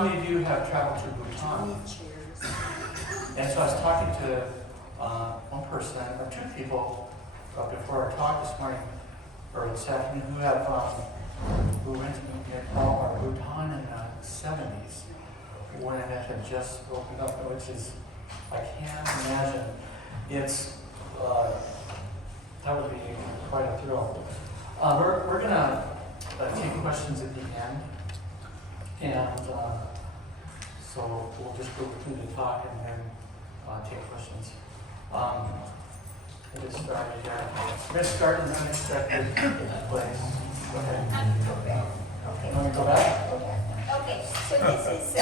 how many of you have traveled to Bhutan? And so I was talking to one person, or two people, before our talk this morning, or this afternoon, who went to Nepal or Bhutan in the 70s, when it had just opened up, which is, I can't imagine. It's, that would be quite a thrill. We're going to take questions at the end, and so we'll just go through the talk and then take questions. We'll just start here. We're going to start in an unexpected place. Go ahead. Okay. Want to go back? Okay, so this is, I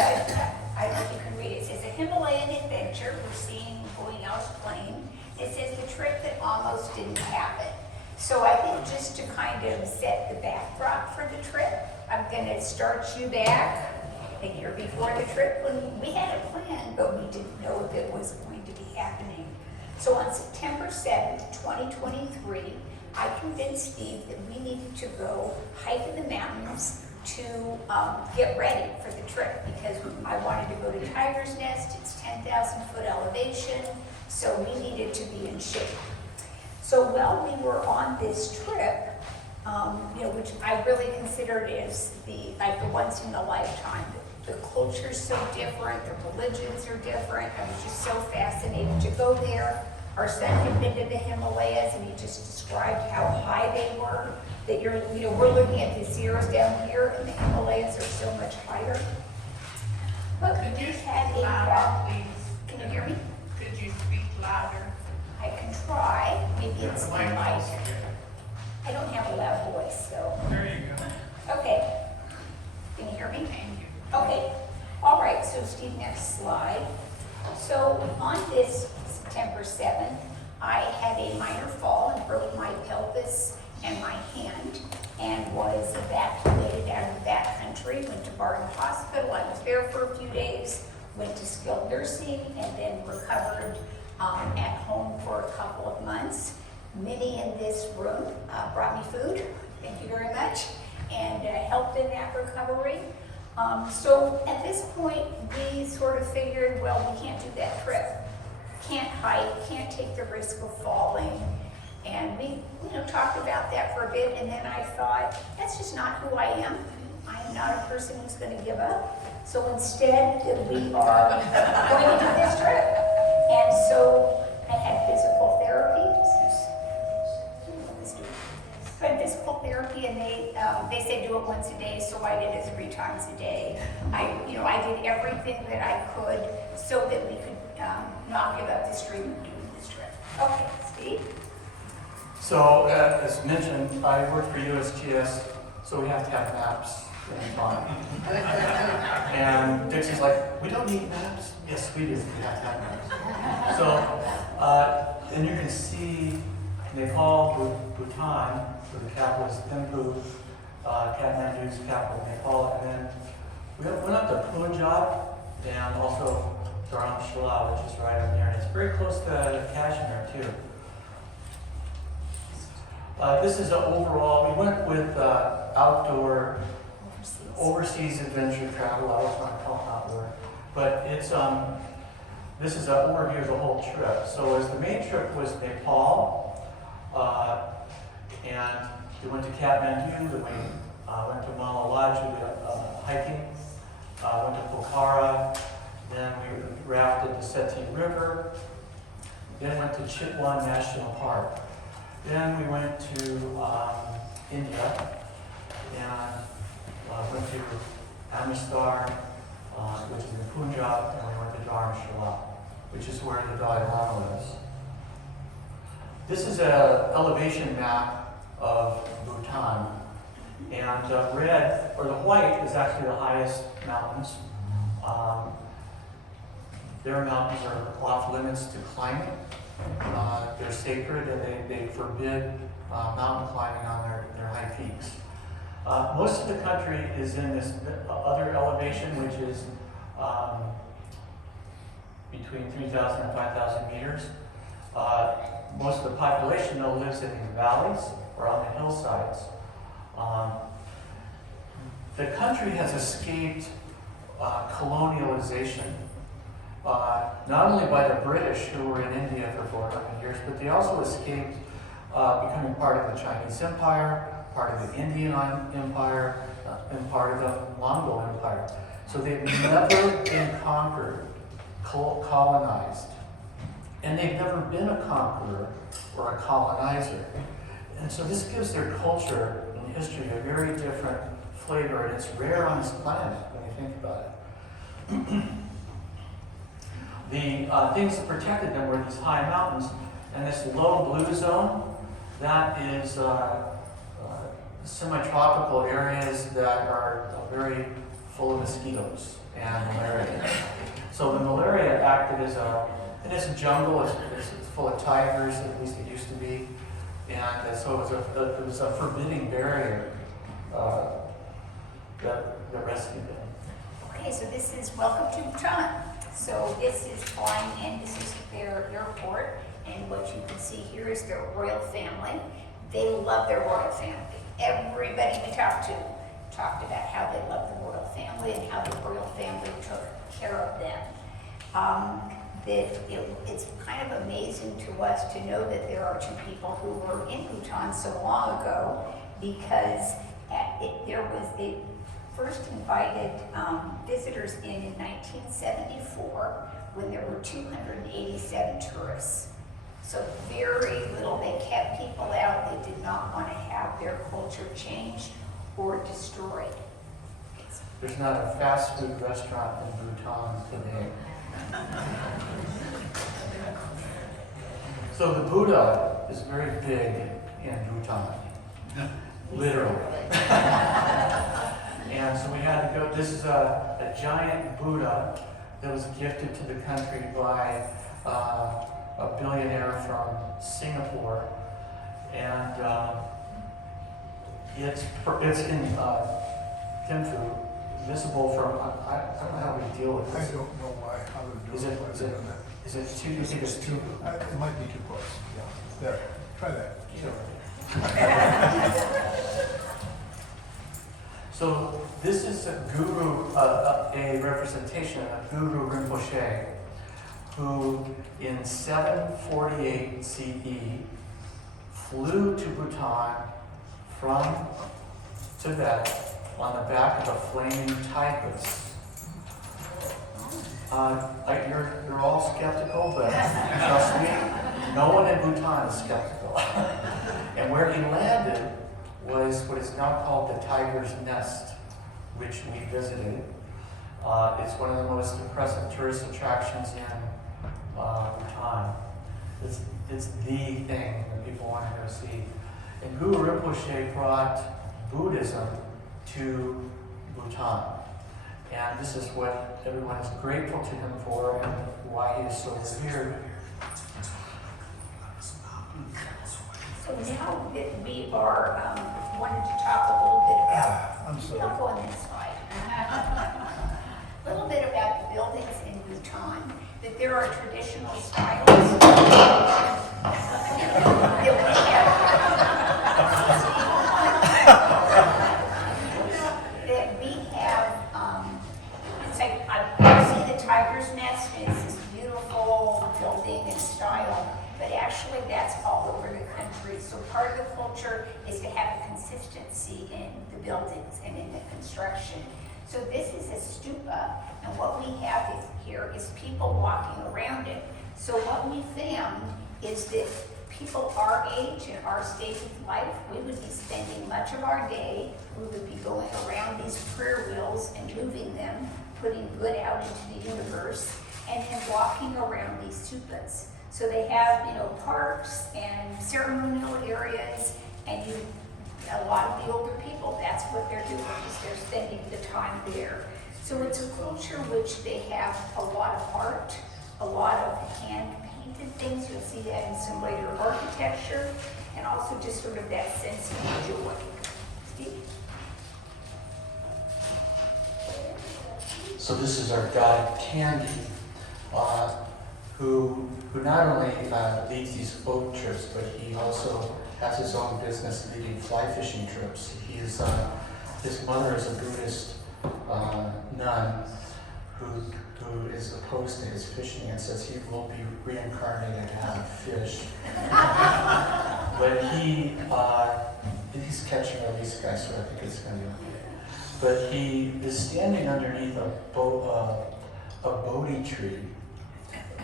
don't know if you can read it. It says a Himalayan Adventure. We're seeing going out of plane. It says the trip that almost didn't happen. So I think just to kind of set the backdrop for the trip, I'm going to start you back a year before the trip when we had a plan, but we didn't know if it was going to be happening. So on September 7th, 2023, I convinced Steve that we needed to go hike in the mountains to get ready for the trip because I wanted to go to Tiger's Nest. It's 10,000 foot elevation, so we needed to be in shape. So while we were on this trip, which I really considered as the once in a lifetime. The culture's so different, the religions are different. I was just so fascinated to go there. Our son had been to the Himalayas, and he just described how high they were. That we're looking at the Sierras down here, and the Himalayas are so much higher. But we had a. Can you hear me? Could you speak louder? I can try. Maybe it's the mic. I don't have a loud voice, so. There you go. Okay. Can you hear me? Thank you. Okay. All right. So, Steve, next slide. So, on this September 7th, I had a minor fall and broke my pelvis and my hand and was evacuated out of that country. Went to Barton Hospital. I was there for a few days. Went to skilled nursing and then recovered at home for a couple of months. Many in this room brought me food, thank you very much, and helped in that recovery. So at this point, we sort of figured, well, we can't do that trip. Can't hike, can't take the risk of falling. And we talked about that for a bit, and then I thought, that's just not who I am. I am not a person who's going to give up. So instead, we are going to do this trip. And so I had physical therapy. I had physical therapy, and they said do it once a day, so I did it 3 times a day. I did everything that I could so that we could not give up this dream of doing this trip. Okay, Steve? So, as mentioned, I work for USGS, so we have to have maps in time. And Dickson's like, we don't need maps. Yes, we do. We have to have maps. So, and you can see Nepal, Bhutan, where the capital is Thimphu, Kathmandu's capital, Nepal, and then we went up to Punjab and also Dharamshala, which is right up there, and it's very close to Kashmir too. This is an overall, we went with outdoor, overseas adventure travel. I always want to call it outdoor. But it's, this is an overview of the whole trip. So as the main trip was Nepal, and we went to Kathmandu, then we went to Malalaj, we did hiking, went to Pokhara, then we rafted the Seti River, then went to Chitwan National Park. Then we went to India and went to Amritsar, which is in Punjab, and we went to Dharamshala, which is where the Dalai Lama lives. This is an elevation map of Bhutan, and red, or the white, is actually the highest mountains. Their mountains are off limits to climbing. They're sacred, and they forbid mountain climbing on their high peaks. Most of the country is in this other elevation, which is between 3,000 and 5,000 meters. Most of the population, though, lives in these valleys or on the hillsides. The country has escaped colonialization, not only by the British who were in India for 400 years, but they also escaped becoming part of the Chinese Empire, part of the Indian Empire, and part of the Mongol Empire. So they've never been conquered, colonized. And they've never been a conqueror or a colonizer. And so this gives their culture and history a very different flavor, and it's rare on this planet when you think about it. The things that protected them were these high mountains, and this low blue zone, that is semi-tropical areas that are very full of mosquitoes and malaria. So the malaria acted as it is a jungle, it's full of tigers, at least it used to be, and so it was a forbidding barrier that rescued them. Okay, so this is welcome to Bhutan. So this is flying in, this is their airport, and what you can see here is their royal family. They love their royal family. Everybody we talked about how they love the royal family and how the royal family took care of them. It's kind of amazing to us to know that there are two people who were in Bhutan so long ago, because they first invited visitors in 1974 when there were 287 tourists. So very little, they kept people out. They did not want to have their culture changed or destroyed. There's not a fast food restaurant in Bhutan today. So the Buddha is very big in Bhutan, literally. And so we had to go, this is a giant Buddha that was gifted to the country by a billionaire from Singapore. And it's in Thimphu, visible from, I don't know how we deal with I this. don't know why, how to do Is it. it- why is they're it- doing that. Is it too, you think it's too? It might be too close, yeah. There, try that. So this is a guru, a representation of Guru Rinpoche, who in 748 CE flew to Bhutan from Tibet on the back of a flaming tigress. You're all skeptical, but trust me, no one in Bhutan is skeptical. And where he landed was what is now called the Tiger's Nest, which we visited. It's one of the most impressive tourist attractions in Bhutan. It's the thing that people want to go see. And Guru Rinpoche brought Buddhism to Bhutan. And this is what everyone is grateful to him for and why he is so revered. So now that we are wanted to talk a little bit about, I'm sorry. I'll go on this slide. A little bit about the buildings in Bhutan, that there are traditional styles that we have, it's like, I see the Tiger's Nest, and it's this beautiful building and style, but actually that's all over the country. So part of the culture is to have a consistency in the buildings and in the construction. So this is a stupa, and what we have here is people walking around it. So what we found is that people our age and our stage of life, we would be spending much of our day, we would be going around these prayer wheels and moving them, putting good out into the universe, and then walking around these stupas. So they have, parks and ceremonial areas, and a lot of the older people, that's what they're doing, is they're spending the time there. So it's a culture which they have a lot of art, a lot of hand-painted things. You'll see that in some later architecture, and also just sort of that sense of joy. Steve? So this is our guide, Candy, who not only leads these boat trips, but he also has his own business leading fly fishing trips. His mother is a Buddhist nun, who is opposed to his fishing and says he will be reincarnated as a fish. But he's catch and release guy, so I think it's going to be okay. But he is standing underneath a Bodhi tree.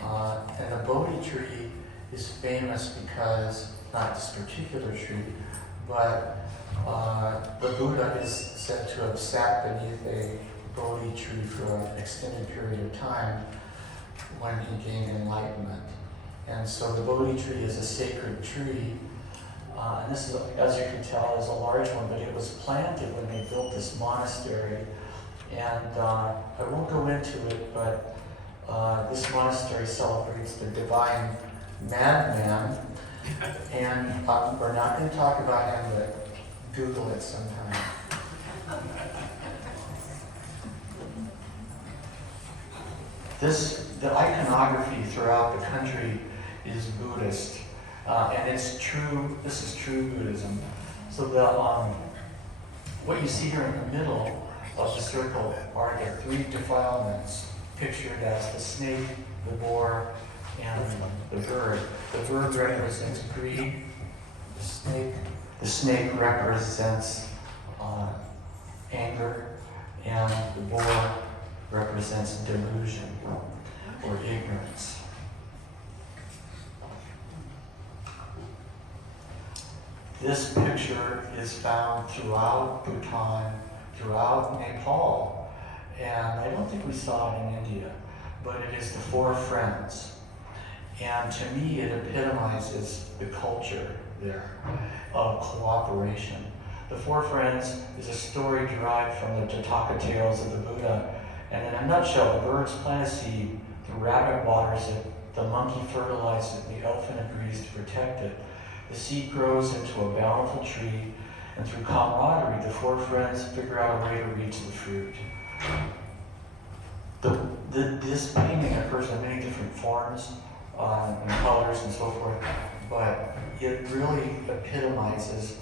And the Bodhi tree is famous because, not this particular tree, but the Buddha is said to have sat beneath a Bodhi tree for an extended period of time when he gained enlightenment. And so the Bodhi tree is a sacred tree. And this is, as you can tell, is a large one, but it was planted when they built this monastery. And I won't go into it, but this monastery celebrates the divine madman. And we're not going to talk about him, but Google it sometime. The iconography throughout the country is Buddhist. And it's true, this is true Buddhism. So what you see here in the middle of the circle are the three defilements pictured as the snake, the boar, and the bird. The bird represents greed, the snake represents anger, and the boar represents delusion or ignorance. This picture is found throughout Bhutan, throughout Nepal, and I don't think we saw it in India, but it is the four friends. And to me, it epitomizes the culture there of cooperation. The Four Friends is a story derived from the Tathaka tales of the Buddha, and in a nutshell, the birds plant a seed, the rabbit waters it, the monkey fertilizes it, the elephant agrees to protect it. The seed grows into a bountiful tree, and through camaraderie, the four friends figure out a way to reach the fruit. This painting occurs in many different forms and colors and so forth, but it really epitomizes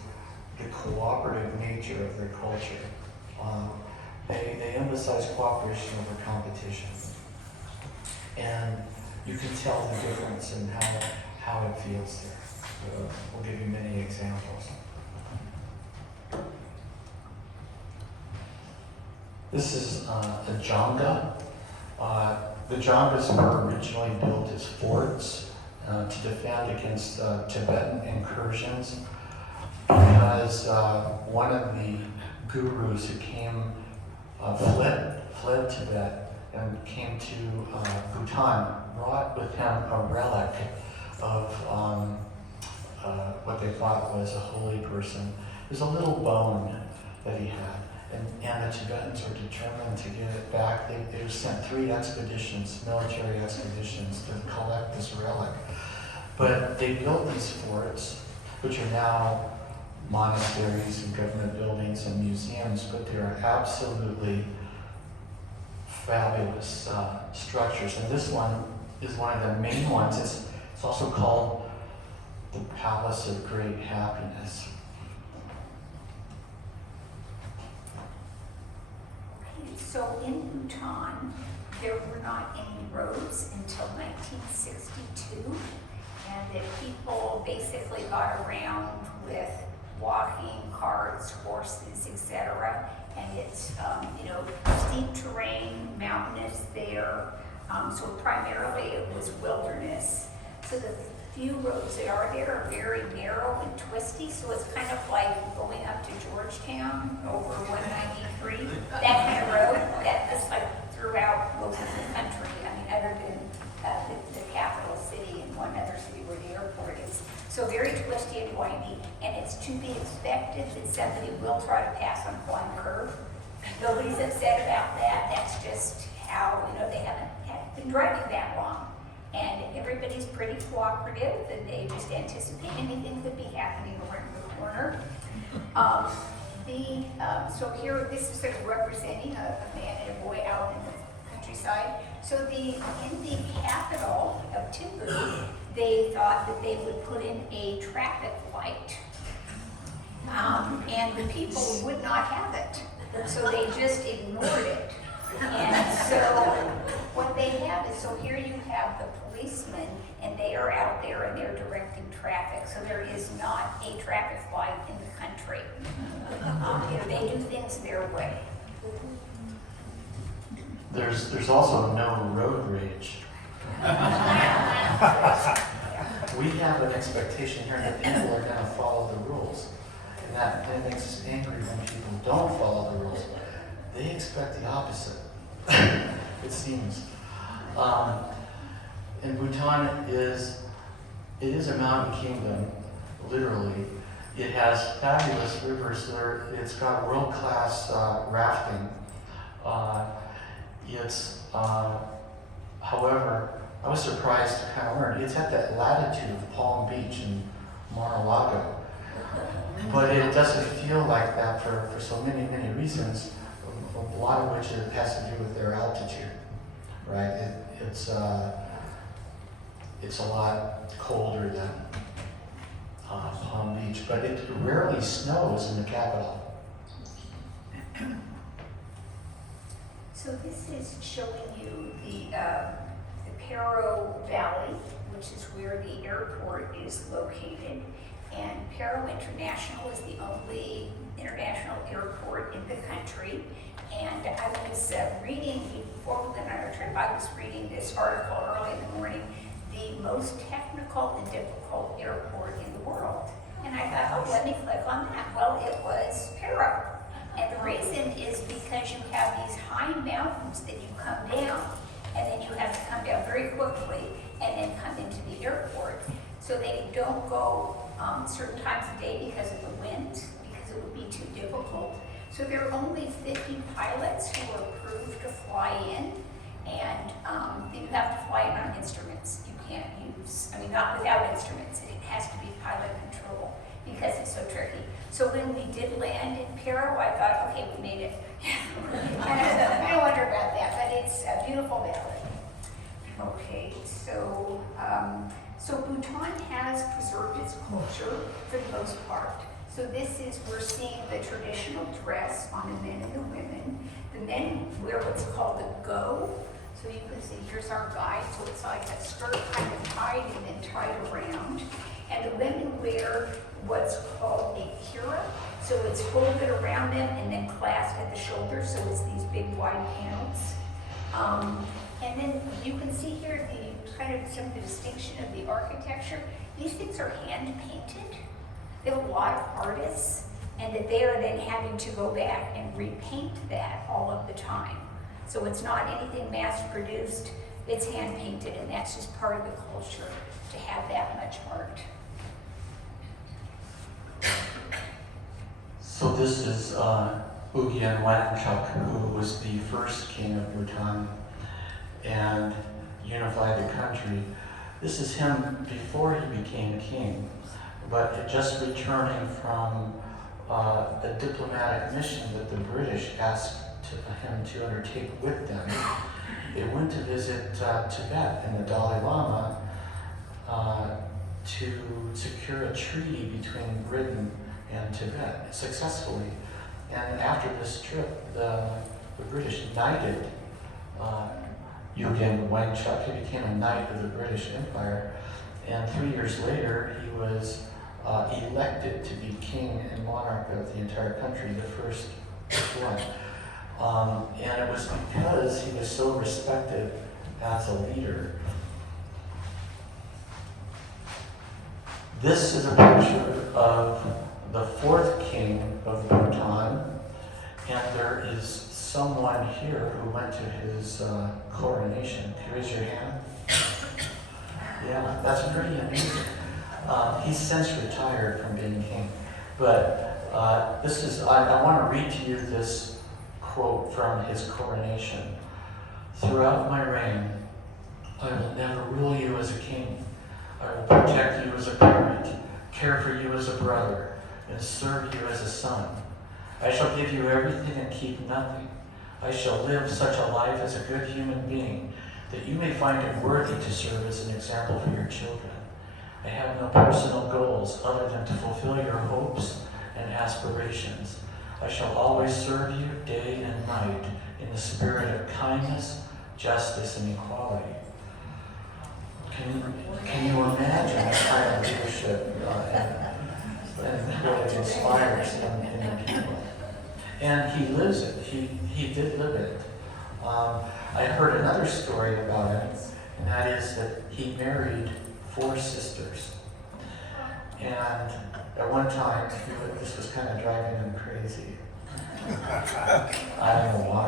the cooperative nature of their culture. They emphasize cooperation over competition. And you can tell the difference in how it feels there. We'll give you many examples. This is a janga. The jangas were originally built as forts to defend against Tibetan incursions because one of the gurus who came fled Tibet and came to Bhutan, brought with him a relic of what they thought was a holy person. There's a little bone that he had, and the Tibetans were determined to get it back. They sent 3 expeditions, military expeditions, to collect this relic. But they built these forts, which are now monasteries and government buildings and museums, but they are absolutely fabulous structures. And this one is one of the main ones. It's also called the Palace of Great Happiness. So in Bhutan, there were not any roads until 1962, and that people basically got around with walking, carts, horses, etc. And it's steep terrain, mountainous there, so primarily it was wilderness. So the few roads that are there are very narrow and twisty, so it's kind of like going up to Georgetown over 193, that kind of road, that is like throughout most of the country. I mean, other than the capital city and one other city where the airport is. So very twisty and windy, and it's to be expected that somebody will try to pass on one curve. Nobody's upset about that. That's just how, they haven't been driving that long. And everybody's pretty cooperative, and they just anticipate anything could be happening around the corner. So here, this is sort of representing a man and a boy out in the countryside. So in the capital of Thimphu, they thought that they would put in a traffic light, and the people would not have it. So they just ignored it. And so what they have is, so here you have the policemen, and they are out there and they're directing traffic. So there is not a traffic light in the country. They do things their way. There's also no road rage. We have an expectation here that people are going to follow the rules. And that makes us angry when people don't follow the rules. They expect the opposite, it seems. And Bhutan it is a mountain kingdom, literally. It has fabulous rivers there. It's got world-class rafting. However, I was surprised to kind of learn, it's at that latitude of Palm Beach and Mar-a-Lago. But it doesn't feel like that for so many, many reasons, a lot of which it has to do with their altitude, right? It's a lot colder than Palm Beach, but it rarely snows in the capital. So this is showing you the Paro Valley, which is where the airport is located. And Paro International is the only international airport in the country. And I was reading, before we went on our trip, I was reading this article early in the morning, the most technical and difficult airport in the world. And I thought, oh, let me click on that. Well, it was Paro. And the reason is because you have these high mountains that you come down, and then you have to come down very quickly and then come into the airport. So they don't go certain times of day because of the wind, because it would be too difficult. So there are only 50 pilots who are approved to fly in, and you have to fly in on instruments. You can't use, not without instruments. It has to be pilot control because it's so tricky. So when we did land in Paro, I thought, okay, we made it. I wonder about that, but it's a beautiful valley. Okay, so Bhutan has preserved its culture for the most part. So this is, we're seeing the traditional dress on the men and the women. The men wear what's called a go. So you can see, here's our guide. So it's like a skirt kind of tied and then tied around. And the women wear what's called a kira. So it's folded around them and then clasped at the shoulder. So it's these big wide pants. And then you can see here the kind of some of the distinction of the architecture. These things are hand painted. They have a lot of artists, and that they are then having to go back and repaint that all of the time. So it's not anything mass produced, it's hand painted, and that's just part of the culture to have that much art. So this is Ugyen Wangchuck, who was the first king of Bhutan and unified the country. This is him before he became king, but just returning from a diplomatic mission that the British asked him to undertake with them. They went to visit Tibet and the Dalai Lama to secure a treaty between Britain and Tibet successfully. And after this trip, the British knighted Ugyen Wangchuck. He became a knight of the British Empire. And 3 years later, he was elected to be king and monarch of the entire country, the first one. And it was because he was so respected as a leader. This is a picture of the fourth king of Bhutan, and there is someone here who went to his coronation. Can you raise your hand? Yeah, that's pretty amazing. He's since retired from being king. But I want to read to you this quote from his coronation. "Throughout my reign, I will never rule you as a king. I will protect you as a parent, care for you as a brother, and serve you as a son. I shall give you everything and keep nothing. I shall live such a life as a good human being that you may find it worthy to serve as an example for your children. I have no personal goals other than to fulfill your hopes and aspirations. I shall always serve you day and night in the spirit of kindness, justice, and equality. Can you imagine that kind of leadership and what it inspires in the people? And he lives it. He did live it. I heard another story about him, and that is that he married 4 sisters. And at one time, this was kind of driving him crazy. I don't know why.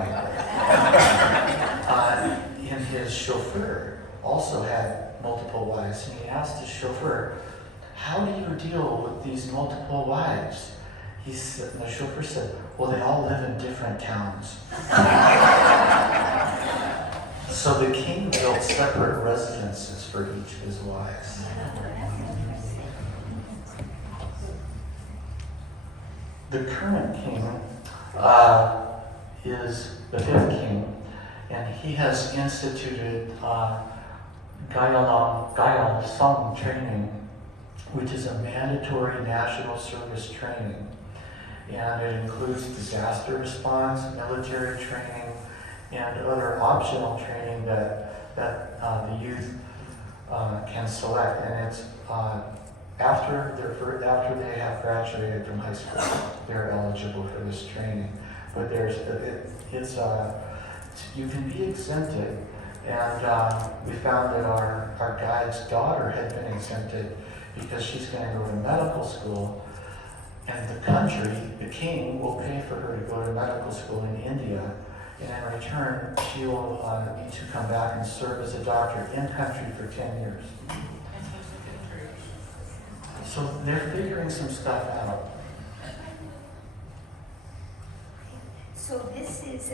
And his chauffeur also had multiple wives, and he asked his chauffeur, "How do you deal with these multiple wives?" He said, and the chauffeur said, "Well, they all live in different towns." So the king built separate residences for each of his wives. The current king is the 5th king, and he has instituted Gayal Sung training, which is a mandatory national service training. And it includes disaster response, military training, and other optional training that the youth can select. And it's after they have graduated from high school, they're eligible for this training. But you can be exempted, and we found that our guide's daughter had been exempted because she's going to go to medical school, and the country, the king, will pay for her to go to medical school in India, and in return, she will need to come back and serve as a doctor in country for 10 years. So they're figuring some stuff out. So this is,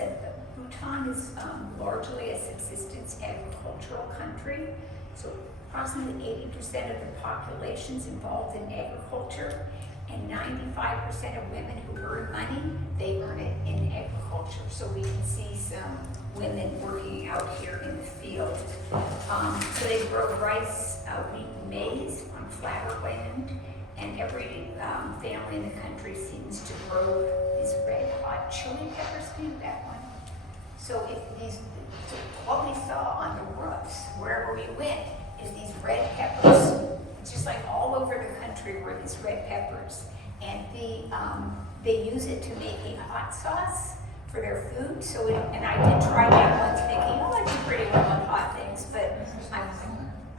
Bhutan is largely a subsistence agricultural country. So approximately 80% of the population is involved in agriculture, and 95% of women who earn money, they earn it in agriculture. So we can see some women working out here in the field. So they grow rice, wheat, and maize on flatter land, and every family in the country seems to grow these red hot chili peppers. Can you that one? So what we saw on the roofs, wherever we went, is these red peppers. It's just like all over the country were these red peppers. And they use it to make a hot sauce for their food. And I did try that once thinking, oh, I do pretty well on hot things, but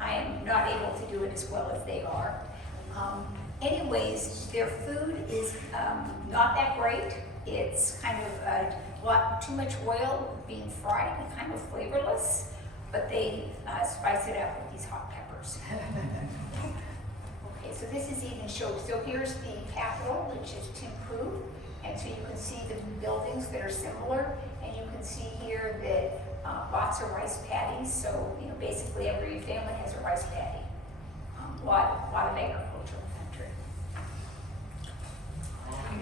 I am not able to do it as well as they are. Anyways, their food is not that great. It's kind of a lot too much oil being fried and kind of flavorless, but they spice it up with these hot peppers. Okay, so this is even shown. So here's the capital, which is Thimphu, and so you can see the buildings that are similar, and you can see here that lots of rice paddies. So basically every family has a rice paddy. Lot of agricultural country.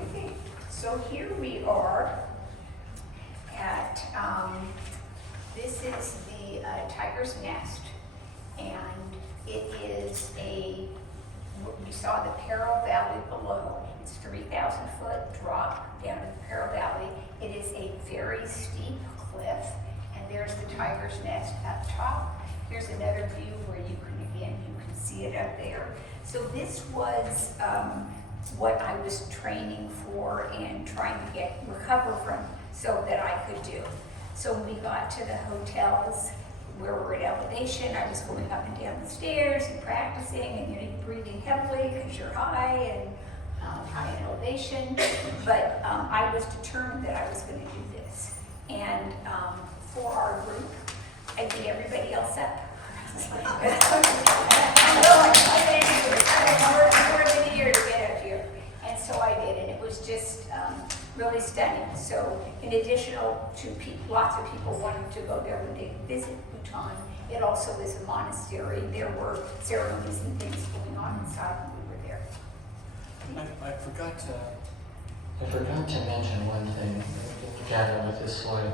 Okay, so here we are at this is the Tiger's Nest, and it is you saw the Peril Valley below. It's 3,000 foot drop down to the Peril Valley. It is a very steep cliff, and there's the Tiger's Nest up top. Here's another view where you can see it up there. So this was what I was training for and trying to recover from so that I could do. So when we got to the hotels where we're at elevation, I was going up and down the stairs and practicing, and you're breathing heavily because you're high and high in elevation. But I was determined that I was going to do this. And for our group, I beat everybody else up. I worked more than a year to get up here, and so I did, and it was just really stunning. So, in addition to lots of people wanting to go there when they visit Bhutan, it also is a monastery. There were ceremonies and things going on inside when we were there. I forgot to mention one thing together with this slide,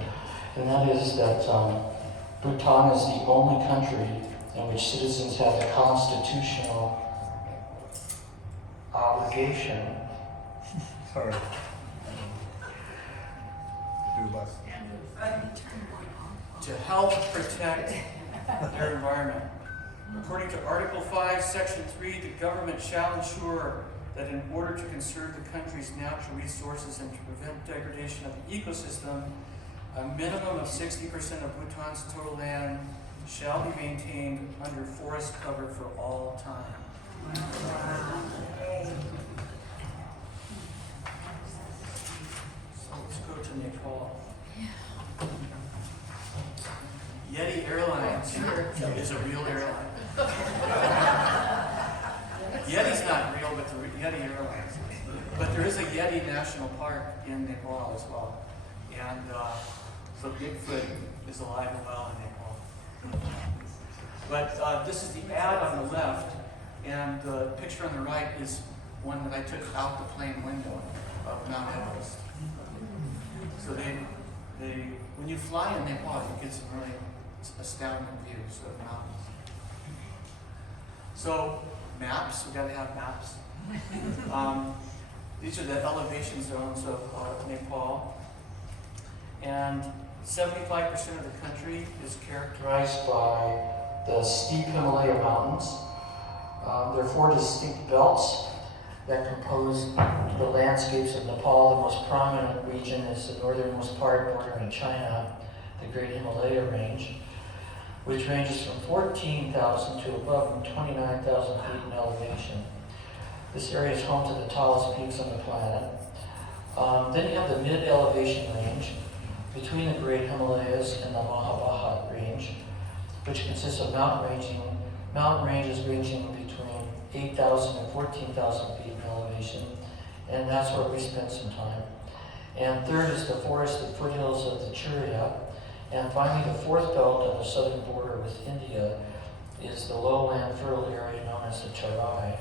and that is that Bhutan is the only country in which citizens have the constitutional obligation Sorry. Do a lot Yes. to help protect their environment. According to Article 5, Section 3, the government shall ensure that in order to conserve the country's natural resources and to prevent degradation of the ecosystem, a minimum of 60% of Bhutan's total land shall be maintained under forest cover for all time. So let's go to Nepal. Yeti Airlines is a real airline. Yeti's not real, but the Yeti Airlines. But there is a Yeti National Park in Nepal as well. And so Bigfoot is alive and well in Nepal. But this is the ad on the left, and the picture on the right is one that I took out the plane window of Mount Everest. So when you fly in Nepal, you get some really astounding views of mountains. So maps, we got to have maps. These are the elevation zones of Nepal. And 75% of the country is characterized by the steep Himalayan mountains. There are 4 distinct belts that compose the landscapes of Nepal. The most prominent region is the northernmost part bordering China, the Great Himalaya Range, which ranges from 14,000 to above 29,000 feet in elevation. This area is home to the tallest peaks on the planet. Then you have the mid-elevation range between the Great Himalayas and the Mahabharat Range, which consists of mountain ranges ranging between 8,000 and 14,000 feet in elevation, and that's where we spent some time. And third is the forested foothills of the Churya. And finally, the 4th belt on the southern border with India is the lowland fertile area known as the Tarai.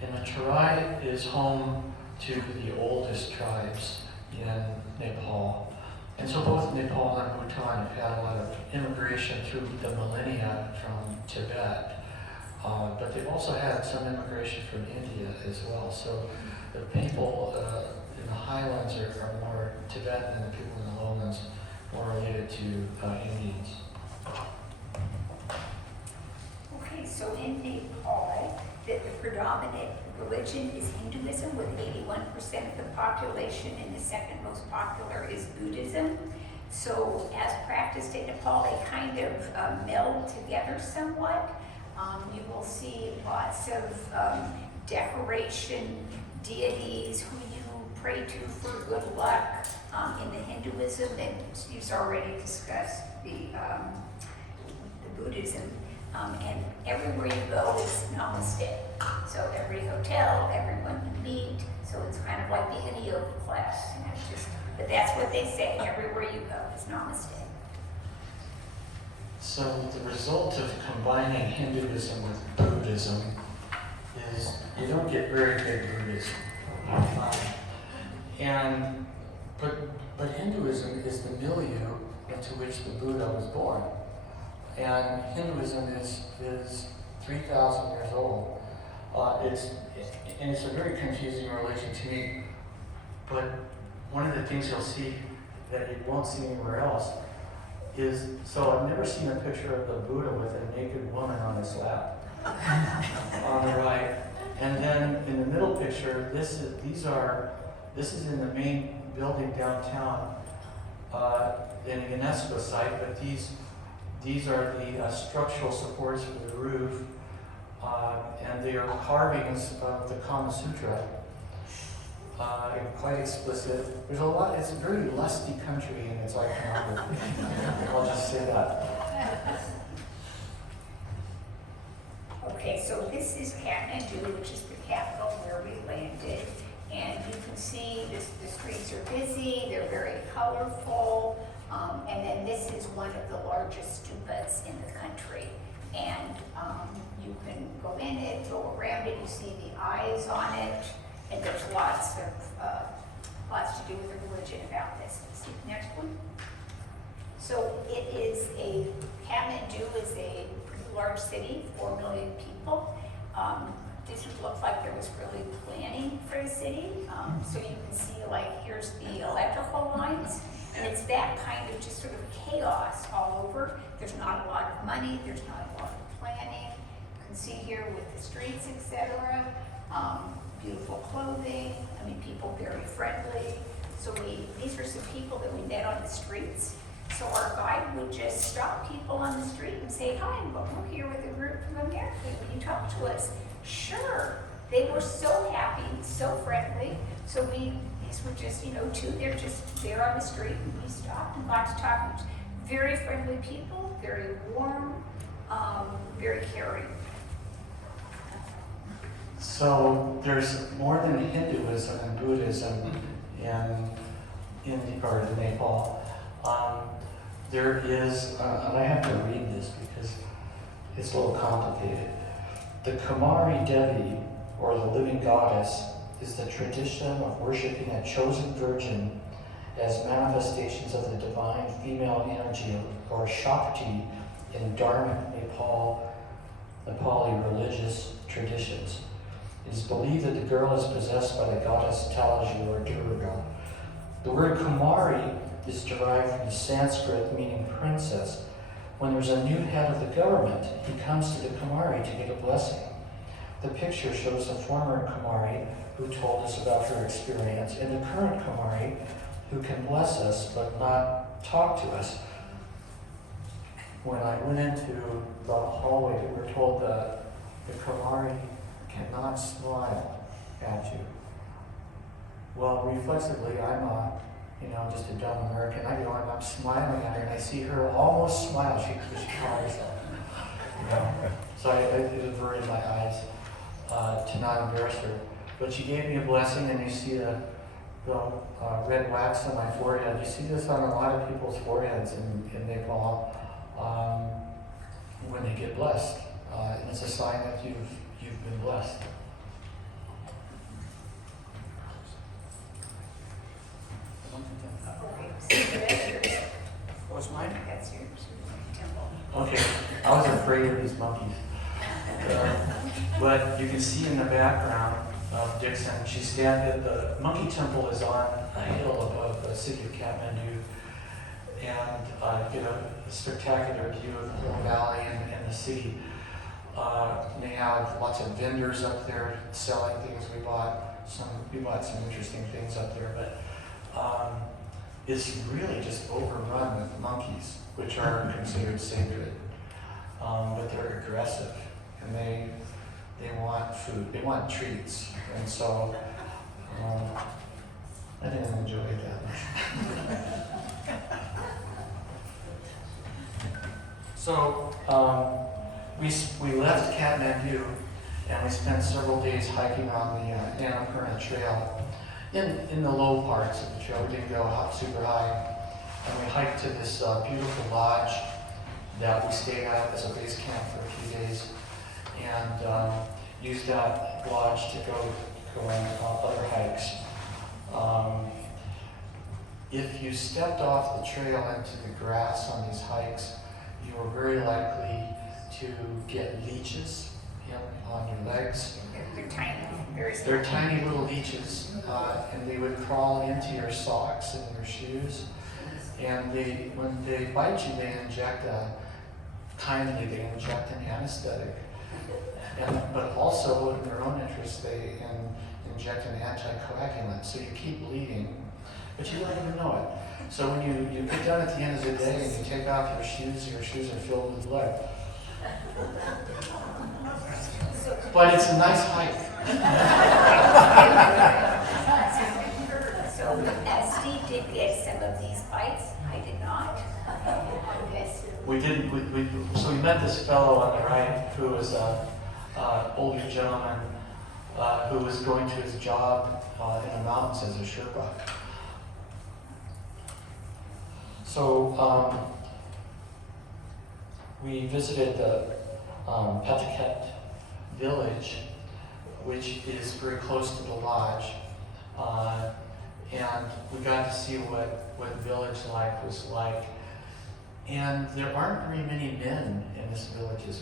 And the Tarai is home to the oldest tribes in Nepal. And so both Nepal and Bhutan have had a lot of immigration through the millennia from Tibet. But they've also had some immigration from India as well. So the people in the highlands are more Tibetan, and the people in the lowlands more related to Indians. Okay, so in Nepal, the predominant religion is Hinduism with 81% of the population, and the second most popular is Buddhism. So as practiced in Nepal, they kind of meld together somewhat. You will see lots of decoration, deities who you pray to for good luck in the Hinduism, and Steve's already discussed the Buddhism. And everywhere you go is namaste. So every hotel, everyone you meet, so it's kind of like the Hindu yoga class. But that's what they say, everywhere you go is namaste. So the result of combining Hinduism with Buddhism is you don't get very good Buddhism. But Hinduism is the milieu into which the Buddha was born. And Hinduism is 3,000 years old. It's a very confusing religion to me. But one of the things you'll see that you won't see anywhere else is, so I've never seen a picture of the Buddha with a naked woman on his lap on the right. And then in the middle picture, this is in the main building downtown in a UNESCO site, but these are the structural supports for the roof, and they are carvings of the Kama Sutra, quite explicit. There's a lot, it's a very lusty country in its iconography. I'll just say that. Okay, so this is Kathmandu, which is the capital where we landed. And you can see the streets are busy, they're very colorful. And then this is one of the largest stupas in the country. And you can go in it, go around it, you see the eyes on it, and there's lots to do with the religion about this. See the next one? So Kathmandu is a pretty large city, 4 million people. this would look like there was really planning for the city. So you can see, like, here's the electrical lines, and it's that kind of just sort of chaos all over. There's not a lot of money, there's not a lot of planning. You can see here with the streets, etc. Beautiful clothing, I mean, people very friendly. So these were some people that we met on the streets. So our guide would just stop people on the street and say, hi, we're here with a group from America. Will you talk to us? Sure. They were so happy, so friendly. So these were just, two, they're just there on the street, and we stopped and got to talk. Very friendly people, very warm, very caring. So there's more than Hinduism and Buddhism in Nepal. There is, and I have to read this because it's a little complicated. The Kumari Devi, or the living goddess, is the tradition of worshiping a chosen virgin as manifestations of the divine female energy, or Shakti, in Dharmic Nepali religious traditions. It is believed that the girl is possessed by the goddess Talaji, or Durga. The word Kumari is derived from the Sanskrit meaning princess. When there's a new head of the government, he comes to the Kumari to get a blessing. The picture shows a former Kumari who told us about her experience, and the current Kumari who can bless us but not talk to us. When I went into the hallway, we were told the Kumari cannot smile at you. Well, reflexively, I'm just a dumb American. I go and I'm smiling at her, and I see her almost smile. She cries. So it averted my eyes to not embarrass her. But she gave me a blessing, and you see the red wax on my forehead. You see this on a lot of people's foreheads in Nepal when they get blessed. And it's a sign that you've been blessed. What's mine? That's your temple. Okay, I was afraid of these monkeys. But you can see in the background of Dickson, the monkey temple is on a hill above the city of Kathmandu, and you get a spectacular view of the whole valley and the city. They have lots of vendors up there selling things. We bought some interesting things up there, but it's really just overrun with monkeys, which are considered sacred, but they're aggressive, and they want food, they want treats, and so I didn't enjoy it that much. So we left Kathmandu, and we spent several days hiking on the Annapurna Trail. In the low parts of the trail, we didn't go super high, and we hiked to this beautiful lodge that we stayed at as a base camp for a few days, and used that lodge to go on other hikes. If you stepped off the trail into the grass on these hikes, you were very likely to get leeches on your legs. They're tiny, very small. They're tiny little leeches, and they would crawl into your socks and your shoes. And when they bite you, they inject an anesthetic. But also, in their own interest, they inject an anticoagulant, so you keep bleeding, but you don't even know it. So when you get done at the end of the day and you take off your shoes are filled with blood. But it's a nice hike. So Steve did get some of these bites. I did not. Yes. We didn't. So we met this fellow on the right who was an older gentleman who was going to his job in the mountains as a Sherpa. So we visited the Pataket village, which is very close to the lodge, and we got to see what village life was like. And there aren't very many men in this village, and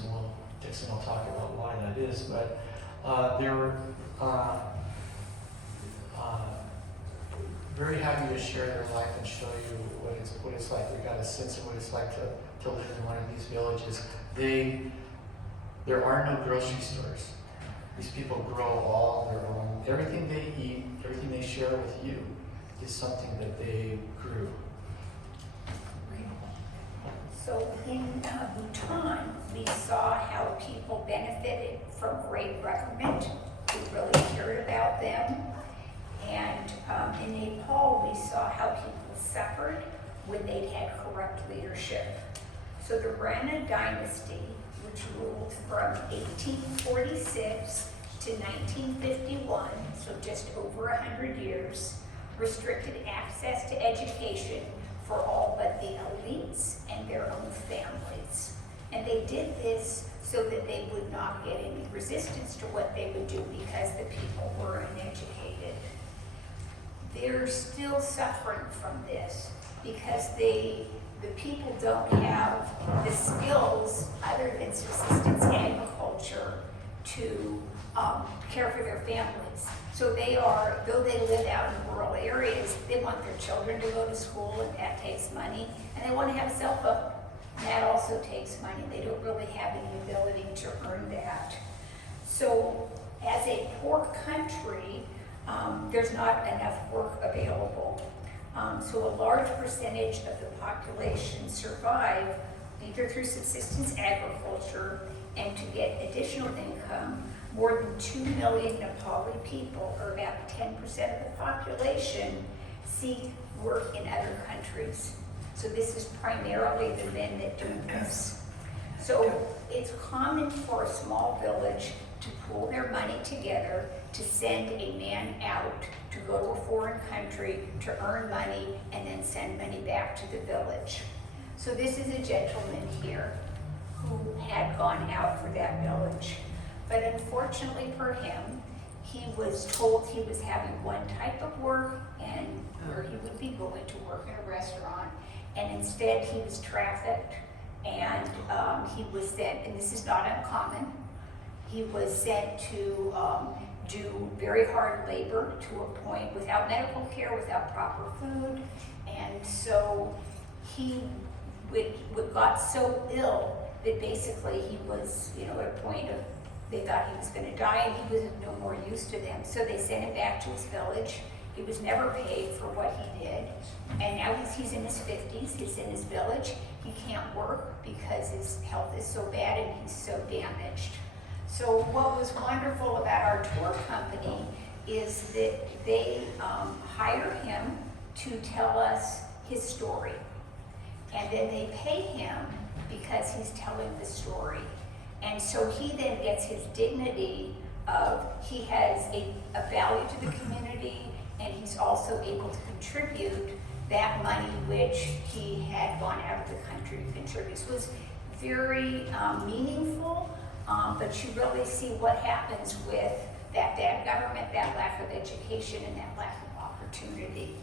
Dickson will talk about why that is, but They were very happy to share their life and show you what it's like. We got a sense of what it's like to live in one of these villages. There are no grocery stores. These people grow all their own. Everything they eat, everything they share with you is something that they grew. So in Bhutan, we saw how people benefited from great government. We really cared about them. And in Nepal, we saw how people suffered when they'd had corrupt leadership. So the Rana dynasty, which ruled from 1846 to 1951, so just over 100 years, restricted access to education for all but the elites and their own families. And they did this so that they would not get any resistance to what they would do because the people were uneducated. They're still suffering from this because the people don't have the skills other than subsistence agriculture to care for their families. So they are, though they live out in rural areas, they want their children to go to school, and that takes money, and they want to have a cell phone. And that also takes money. They don't really have any ability to earn that. So as a poor country, there's not enough work available. So a large percentage of the population survive either through subsistence agriculture, and to get additional income, more than 2 million Nepali people, or about 10% of the population, seek work in other countries. So this is primarily the men that do this. So it's common for a small village to pool their money together to send a man out to go to a foreign country to earn money and then send money back to the village. So this is a gentleman here who had gone out for that village. But unfortunately for him, he was told he was having one type of work and where he would be going to work in a restaurant, and instead he was trafficked, and he was sent, and this is not uncommon, he was sent to do very hard labor to a point without medical care, without proper food, and so he got so ill that basically he was, at a point of, they thought he was going to die, and he was of no more use to them. So they sent him back to his village. He was never paid for what he did. And now he's in his 50s, he's in his village. He can't work because his health is so bad and he's so damaged. So what was wonderful about our tour company is that they hire him to tell us his story. And then they pay him because he's telling the story. And so he then gets his dignity of, he has a value to the community, and he's also able to contribute that money which he had gone out of the country to contribute. So it was very meaningful, but you really see what happens with that bad government, that lack of education, and that lack of opportunity.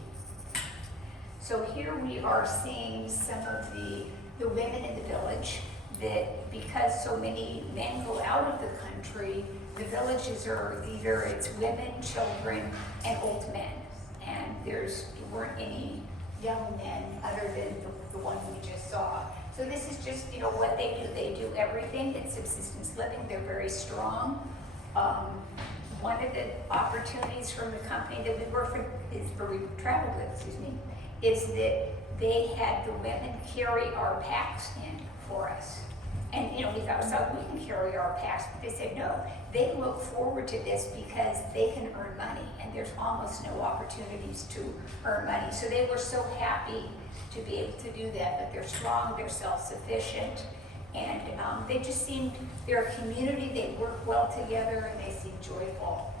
So here we are seeing some of the women in the village, that because so many men go out of the country, the villages are either it's women, children, and old men. And there weren't any young men other than the ones we just saw. So this is just, what they do. They do everything. It's subsistence living. They're very strong. One of the opportunities from the company that we work for we traveled with, is that they had the women carry our packs in for us. And we thought, so we can carry our packs, but they said no. They look forward to this because they can earn money, and there's almost no opportunities to earn money. So they were so happy to be able to do that, but they're strong, they're self-sufficient, and they just seemed, they're a community, they work well together, and they seem joyful.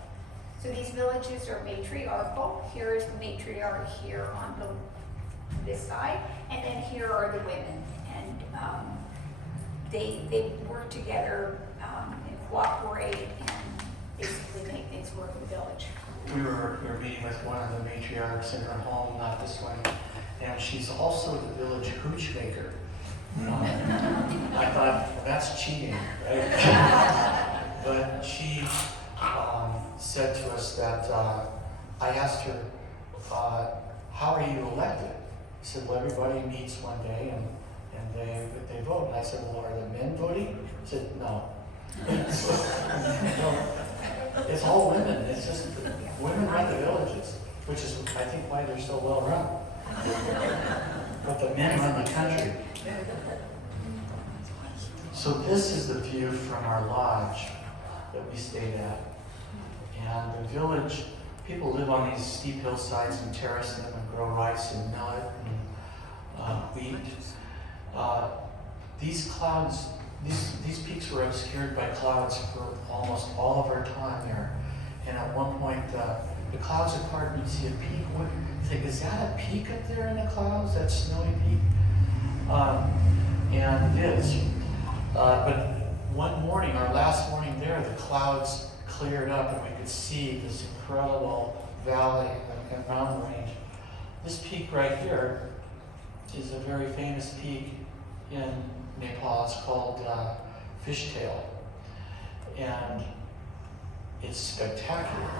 So these villages are matriarchal. Here is the matriarch here on this side, and then here are the women. And they work together and cooperate and basically make things work in the village. We were meeting with one of the matriarchs in her home, not this one, and she's also the village hooch maker. I thought, well, that's cheating, right? But she said to us that I asked her, how are you elected? She said, well, everybody meets one day and they vote. And I said, well, are the men voting? She said, no. No. It's all women. It's just women run the villages, which is, I think, why they're so well run. But the men run the country. So this is the view from our lodge that we stayed at. And the village, people live on these steep hillsides and terrace them and grow rice and millet and wheat. These clouds, these peaks were obscured by clouds for almost all of our time there. And at one point, the clouds are part and you see a peak. You think, is that a peak up there in the clouds, that snowy peak? And it is. But one morning, our last morning there, the clouds cleared up and we could see this incredible valley and mountain range. This peak right here is a very famous peak in Nepal. It's called Fishtail. And it's spectacular.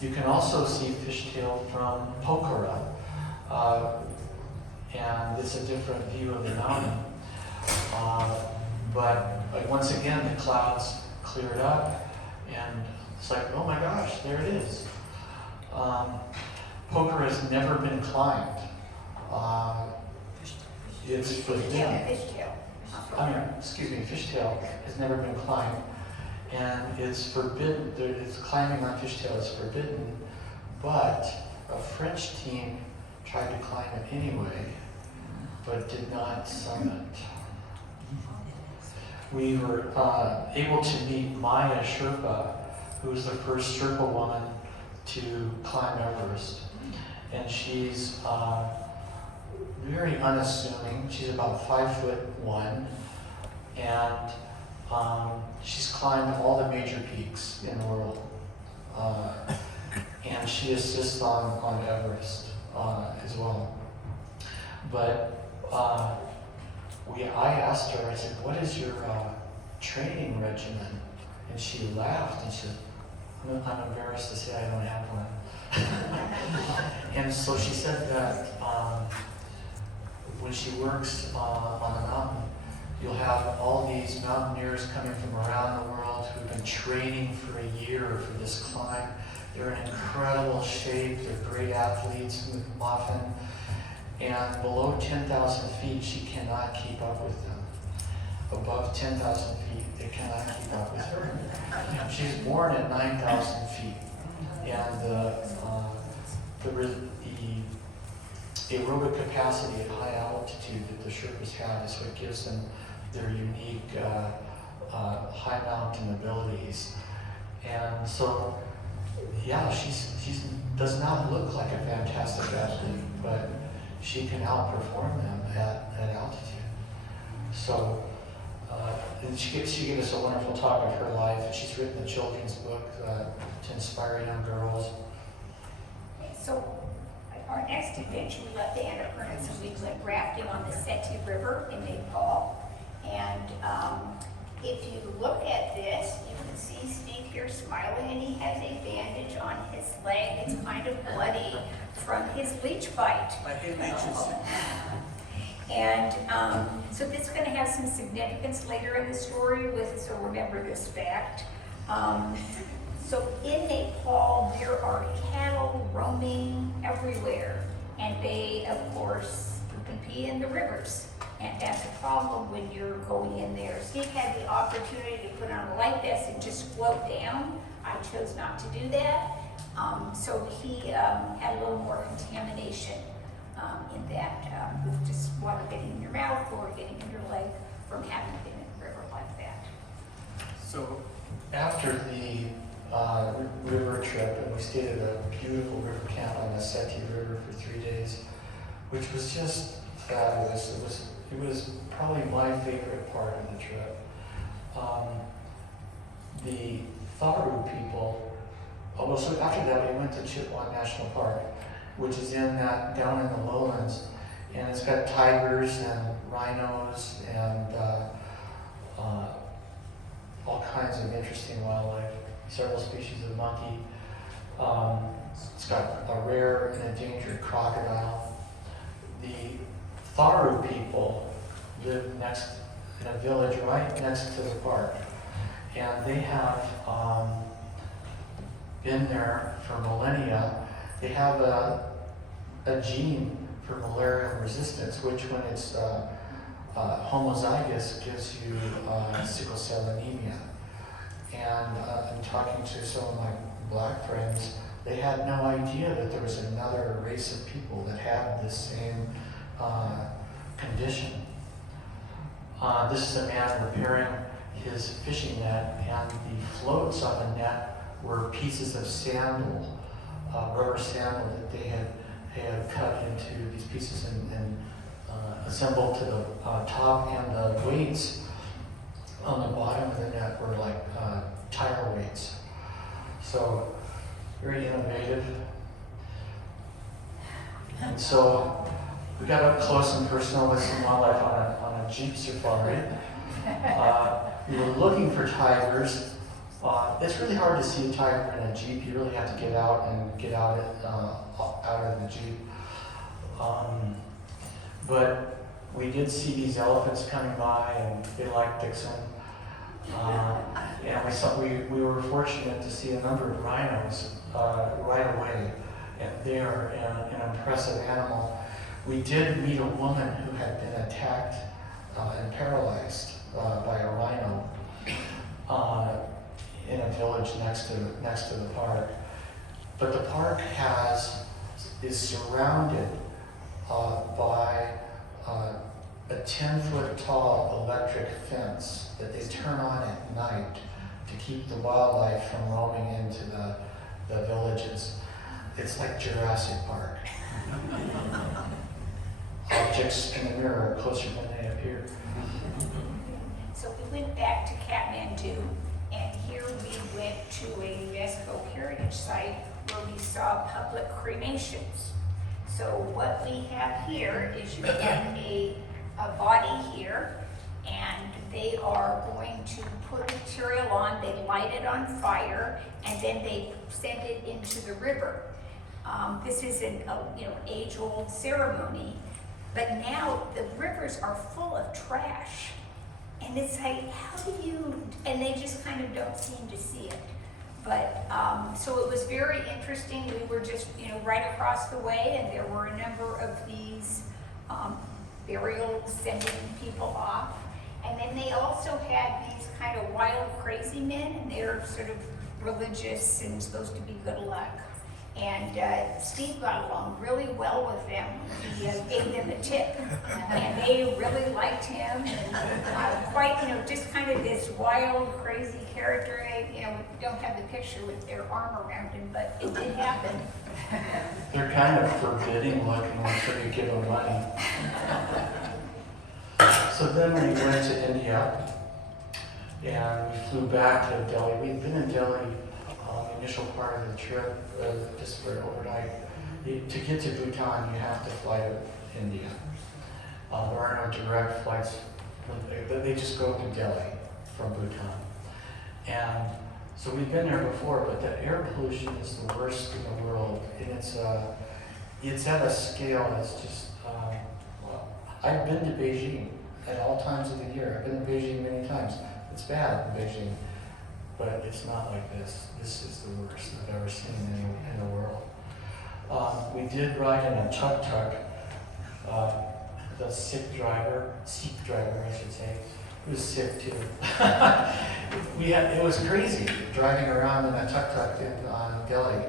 You can also see Fishtail from Pokhara. And it's a different view of the mountain. But once again, the clouds cleared up, and it's like, oh my gosh, there it is. Pokhara has never been climbed. It's forbidden. Fishtail has never been climbed, and it's forbidden. It's climbing on Fishtail is forbidden, but a French team tried to climb it anyway, but did not summit. We were able to meet Maya Sherpa, who was the first Sherpa woman to climb Everest. And she's very unassuming. She's about 5'1", and she's climbed all the major peaks in the world. And she assists on Everest as well. But I asked her, I said, what is your training regimen? And she laughed and she said, I'm embarrassed to say I don't have one. And so she said that when she works on a mountain, you'll have all these mountaineers coming from around the world who've been training for a year for this climb. They're in incredible shape, they're great athletes often, and below 10,000 feet, she cannot keep up with them. Above 10,000 feet, they cannot keep up with her. She's born at 9,000 feet, and the aerobic capacity at high altitude that the Sherpas have is what gives them their unique high mountain abilities. And so, yeah, she does not look like a fantastic athlete, but she can outperform them at altitude. So, and she gave us a wonderful talk of her life. She's written a children's book to inspire young girls. So, our next adventure, we left the Annapurna, and we went rafting on the Seti River in Nepal. And if you look at this, you can see Steve here smiling, and he has a bandage on his leg. It's kind of bloody from his leech bite. And so this is going to have some significance later in the story, so remember this fact. So in Nepal, there are cattle roaming everywhere, and they, of course, poop and pee in the rivers. And that's a problem when you're going in there. Steve had the opportunity to put on a life vest and just float down. I chose not to do that. So he had a little more contamination in that, with just water getting in your mouth or getting in your leg from having been in a river like that. So after the river trip, and we stayed at a beautiful river camp on the Seti River for 3 days, which was just fabulous. It was probably my favorite part of the trip. The Tharu people, so after that we went to Chitwan National Park, which is down in the lowlands, and it's got tigers and rhinos and all kinds of interesting wildlife, several species of monkey. It's got a rare and endangered crocodile. The Tharu people live in a village right next to the park, and they have been there for millennia. They have a gene for malarial resistance, which when it's homozygous gives you sickle cell anemia. And I'm talking to some of my black friends, they had no idea that there was another race of people that had this same condition. This is a man repairing his fishing net, and the floats on the net were pieces of sandal, rubber sandal that they had cut into these pieces and assembled to the top, and the weights on the bottom of the net were like tire weights. So very innovative. And so we got up close and personal with some wildlife on a jeep safari. We were looking for tigers. It's really hard to see a tiger in a jeep. You really have to get out of the jeep. But we did see these elephants coming by, and they liked Dickson. And we were fortunate to see a number of rhinos right away, and they are an impressive animal. We did meet a woman who had been attacked and paralyzed by a rhino in a village next to the park. But the park is surrounded by a 10-foot tall electric fence that they turn on at night to keep the wildlife from roaming into the villages. It's like Jurassic Park. Objects in the mirror are closer than they appear. So we went back to Kathmandu, and here we went to a UNESCO heritage site where we saw public cremations. So what we have here is you have a body here, and they are going to put material on, they light it on fire, and then they send it into the river. This is an age-old ceremony, but now the rivers are full of trash. And it's like, how do you, and they just kind of don't seem to see it. But, so it was very interesting. We were just, right across the way, and there were a number of these burials sending people off. And then they also had these kind of wild, crazy men, and they're sort of religious and supposed to be good luck. And Steve got along really well with them. He gave them a tip, and they really liked him. And quite, just kind of this wild, crazy character. We don't have the picture with their arm around him, but it did happen. They're kind of forbidding looking until you give them money. So then we went to India, and we flew back to Delhi. We'd been in Delhi initial part of the trip, just for overnight. To get to Bhutan, you have to fly to India. There are no direct flights, they just go to Delhi from Bhutan. And so we've been there before, but the air pollution is the worst in the world, and it's at a scale that's just, I've been to Beijing at all times of the year. I've been to Beijing many times. It's bad in Beijing, but it's not like this. This is the worst I've ever seen in the world. We did ride in a tuk-tuk. The Sikh driver, I should say, he was sick too. It was crazy driving around in a tuk-tuk in Delhi.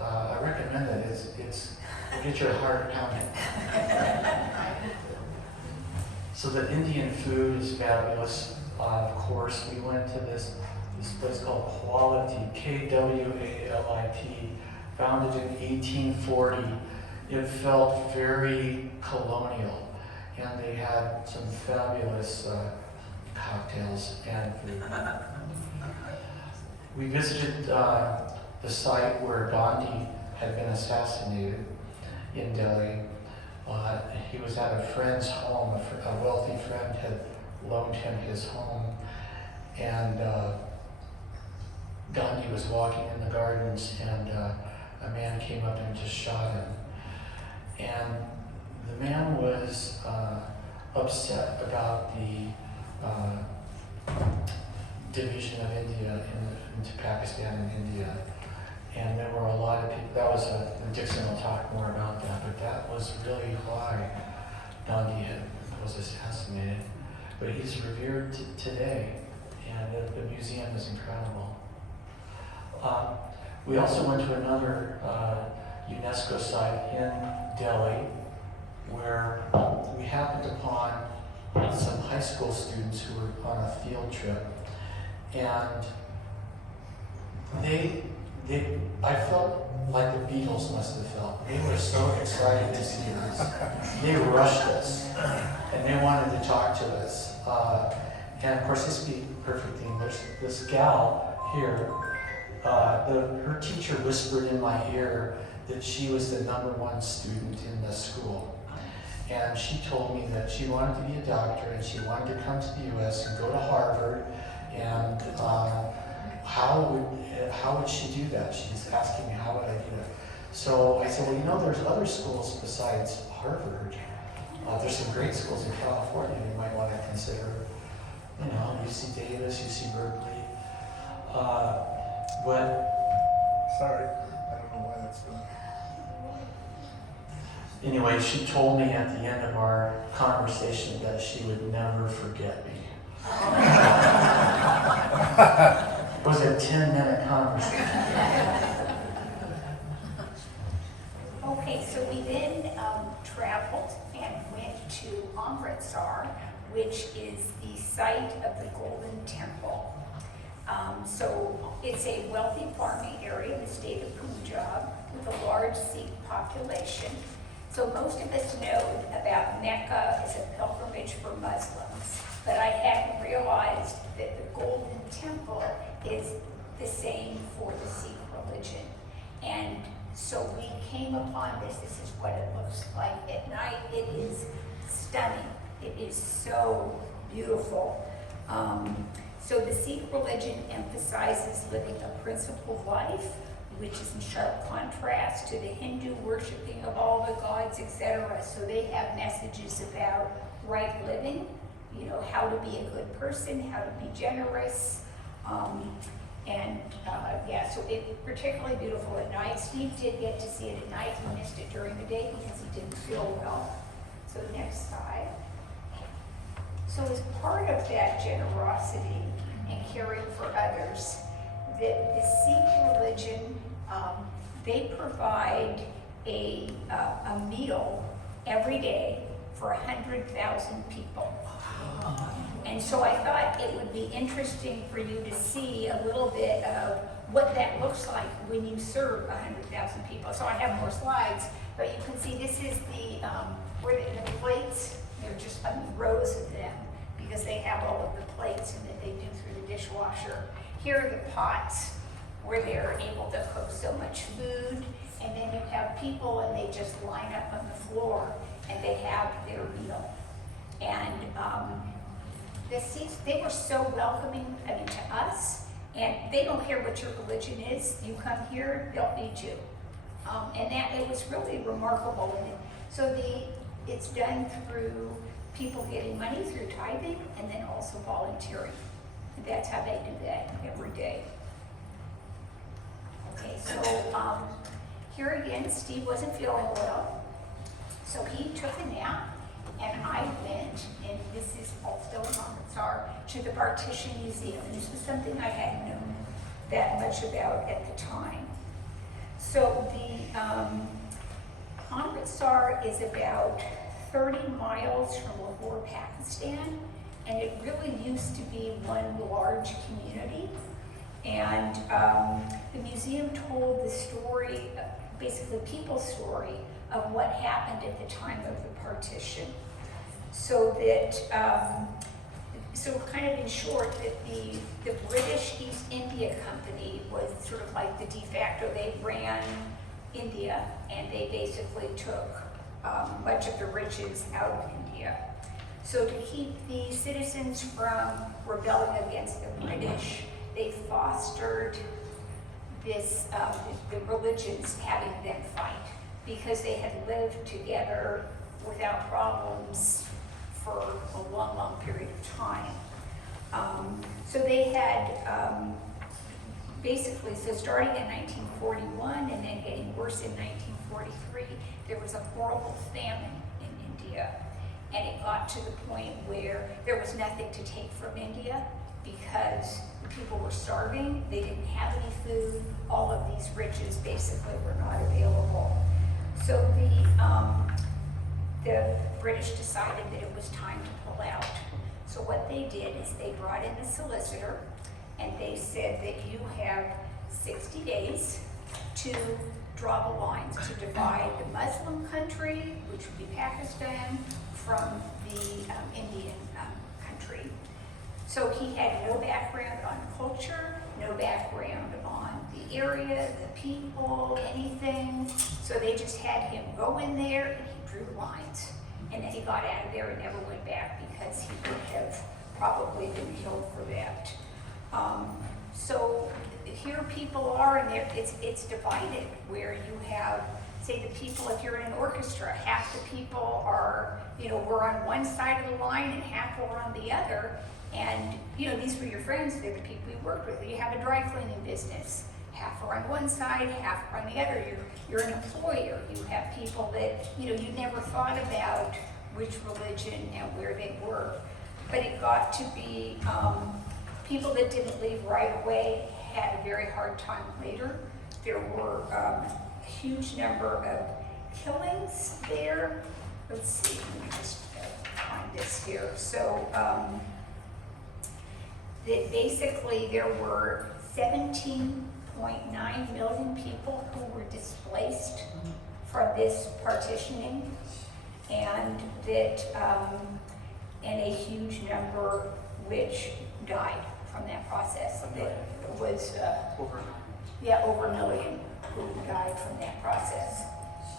I recommend it. It's get your heart pounding. So the Indian food is fabulous. Of course, we went to this place called Quality, K-W-A-L-I-T, founded in 1840. It felt very colonial, and they had some fabulous cocktails and food. We visited the site where Gandhi had been assassinated in Delhi. He was at a friend's home. A wealthy friend had loaned him his home. and Gandhi was walking in the gardens, and a man came up and just shot him. And the man was upset about the division of India into Pakistan and India. And there were a lot of people, that was Dickson will talk more about that, but that was really why Gandhi was assassinated. But he's revered today, and the museum is incredible. We also went to another UNESCO site in Delhi, where we happened upon some high school students who were on a field trip, and I felt like the Beatles must have felt. They were so excited to see us. They rushed us, and they wanted to talk to us. And of course, they speak perfect English. This gal here, her teacher whispered in my ear that she was the #1 student in the school. And she told me that she wanted to be a doctor, and she wanted to come to the US and go to Harvard. And how would she do that? She's asking me, how would I do that? So I said, well, there's other schools besides Harvard. There's some great schools in California you might want to consider. UC Davis, UC Berkeley. But Sorry, I don't know why that's going. anyway, she told me at the end of our conversation that she would never forget me. It was a 10-minute conversation. Okay, so we then traveled and went to Amritsar, which is the site of the Golden Temple. So it's a wealthy farming area in the state of Punjab with a large Sikh population. So most of us know about Mecca as a pilgrimage for Muslims, but I hadn't realized that the Golden Temple is the same for the Sikh religion. And so we came upon this. This is what it looks like at night. It is stunning. It is so beautiful. So the Sikh religion emphasizes living a principled life, which is in sharp contrast to the Hindu worshiping of all the gods, etc. So they have messages about right living, how to be a good person, how to be generous, so it's particularly beautiful at night. Steve did get to see it at night. He missed it during the day because he didn't feel well. So next slide. So as part of that generosity and caring for others, the Sikh religion, they provide a meal every day for 100,000 people. And so I thought it would be interesting for you to see a little bit of what that looks like when you serve 100,000 people. So I have more slides, but you can see this is where the plates, they're just rows of them because they have all of the plates and that they do through the dishwasher. Here are the pots where they're able to cook so much food, and then you have people and they just line up on the floor and they have their meal. And the Sikhs, they were so welcoming, to us, and they don't care what your religion is. You come here, they'll feed you. And that, it was really remarkable. And so it's done through people getting money through tithing and then also volunteering. And that's how they do that every day. Okay, so here again, Steve wasn't feeling well. So he took a nap, and I went, and this is all still in Amritsar, to the Partition Museum. And this was something I hadn't known that much about at the time. So the Amritsar is about 30 miles from Lahore, Pakistan, and it really used to be one large community. And the museum told the story, basically people's story, of what happened at the time of the partition. So that, so kind of in short, that the British East India Company was sort of like the de facto, they ran India, and they basically took much of the riches out of India. So to keep the citizens from rebelling against the British, they fostered this, the religions having them fight, because they had lived together without problems for a long, long period of time. So they had basically, so starting in 1941 and then getting worse in 1943, there was a horrible famine in India. And it got to the point where there was nothing to take from India because the people were starving, they didn't have any food, all of these riches basically were not available. So the British decided that it was time to pull out. So what they did is they brought in a solicitor and they said that you have 60 days to draw the lines to divide the Muslim country, which would be Pakistan, from the Indian country. So he had no background on culture, no background on the area, the people, anything. So they just had him go in there and he drew lines. And then he got out of there and never went back because he would have probably been killed for that. So here people are, and it's divided, where you have, say, the people, if you're in an orchestra, half the people are, we're on one side of the line and half are on the other. And, these were your friends, they're the people you worked with. You have a dry cleaning business. Half are on one side, half are on the other. You're an employer. You have people that, you never thought about which religion and where they were. But it got to be people that didn't leave right away had a very hard time later. There were a huge number of killings there. Let's see, let me just find this here. So that basically there were 17.9 million people who were displaced from this partitioning, and that and a huge number which died from that process. That was over a million who died from that process.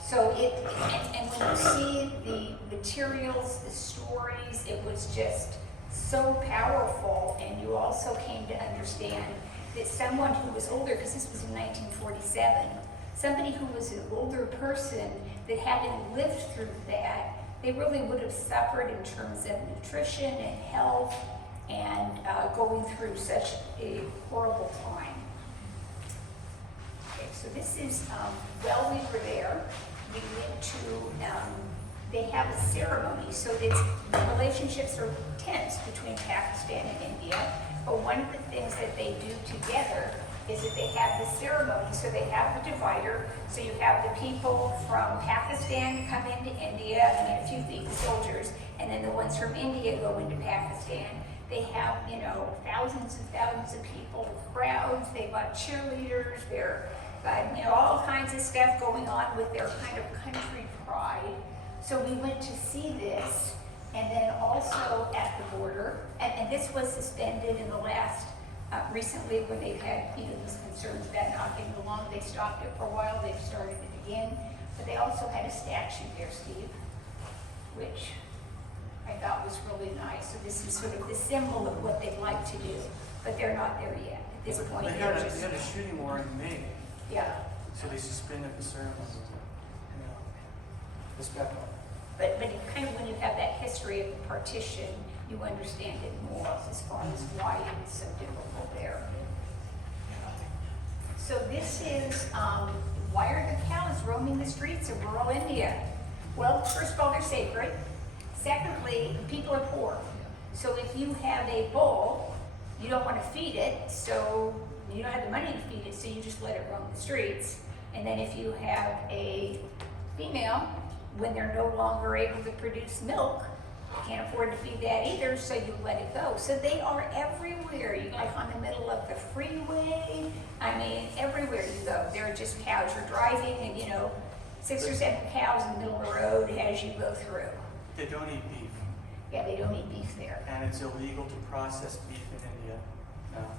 So and when you see the materials, the stories, it was just so powerful. And you also came to understand that someone who was older, because this was in 1947, somebody who was an older person that hadn't lived through that, they really would have suffered in terms of nutrition and health and going through such a horrible time. Okay, so this is, while we were there, we went to, they have a ceremony, so the relationships are tense between Pakistan and India, but one of the things that they do together is that they have the ceremony, so they have the divider, so you have the people from Pakistan come into India, a few feet, the soldiers, and then the ones from India go into Pakistan. They have, thousands and thousands of people, crowds, they've got cheerleaders, they're got, all kinds of stuff going on with their kind of country pride. So we went to see this, and then also at the border, and this was suspended in the last, recently when they've had, these concerns about not getting along, they stopped it for a while, they've started it again. But they also had a statue there, Steve, which I thought was really nice. So this is sort of the symbol of what they'd like to do, but they're not there yet. At this point, They had a shooting war in May, yeah. so they suspended the ceremony. Respectful. But it kind of, when you have that history of the partition, you understand it more as far as why it was so difficult there. So this is, why are the cows roaming the streets of rural India? Well, first of all, they're sacred. Secondly, people are poor. So if you have a bull, you don't want to feed it, so you don't have the money to feed it, so you just let it roam the streets. And then if you have a female, when they're no longer able to produce milk, you can't afford to feed that either, so you let it go. So they are everywhere. You like on the middle of the freeway. I mean, everywhere you go, there are just cows. You're driving and 6 or 7 cows in the middle of the road as you go through. They don't eat beef. Yeah, they don't eat beef there. And it's illegal to process beef in India now.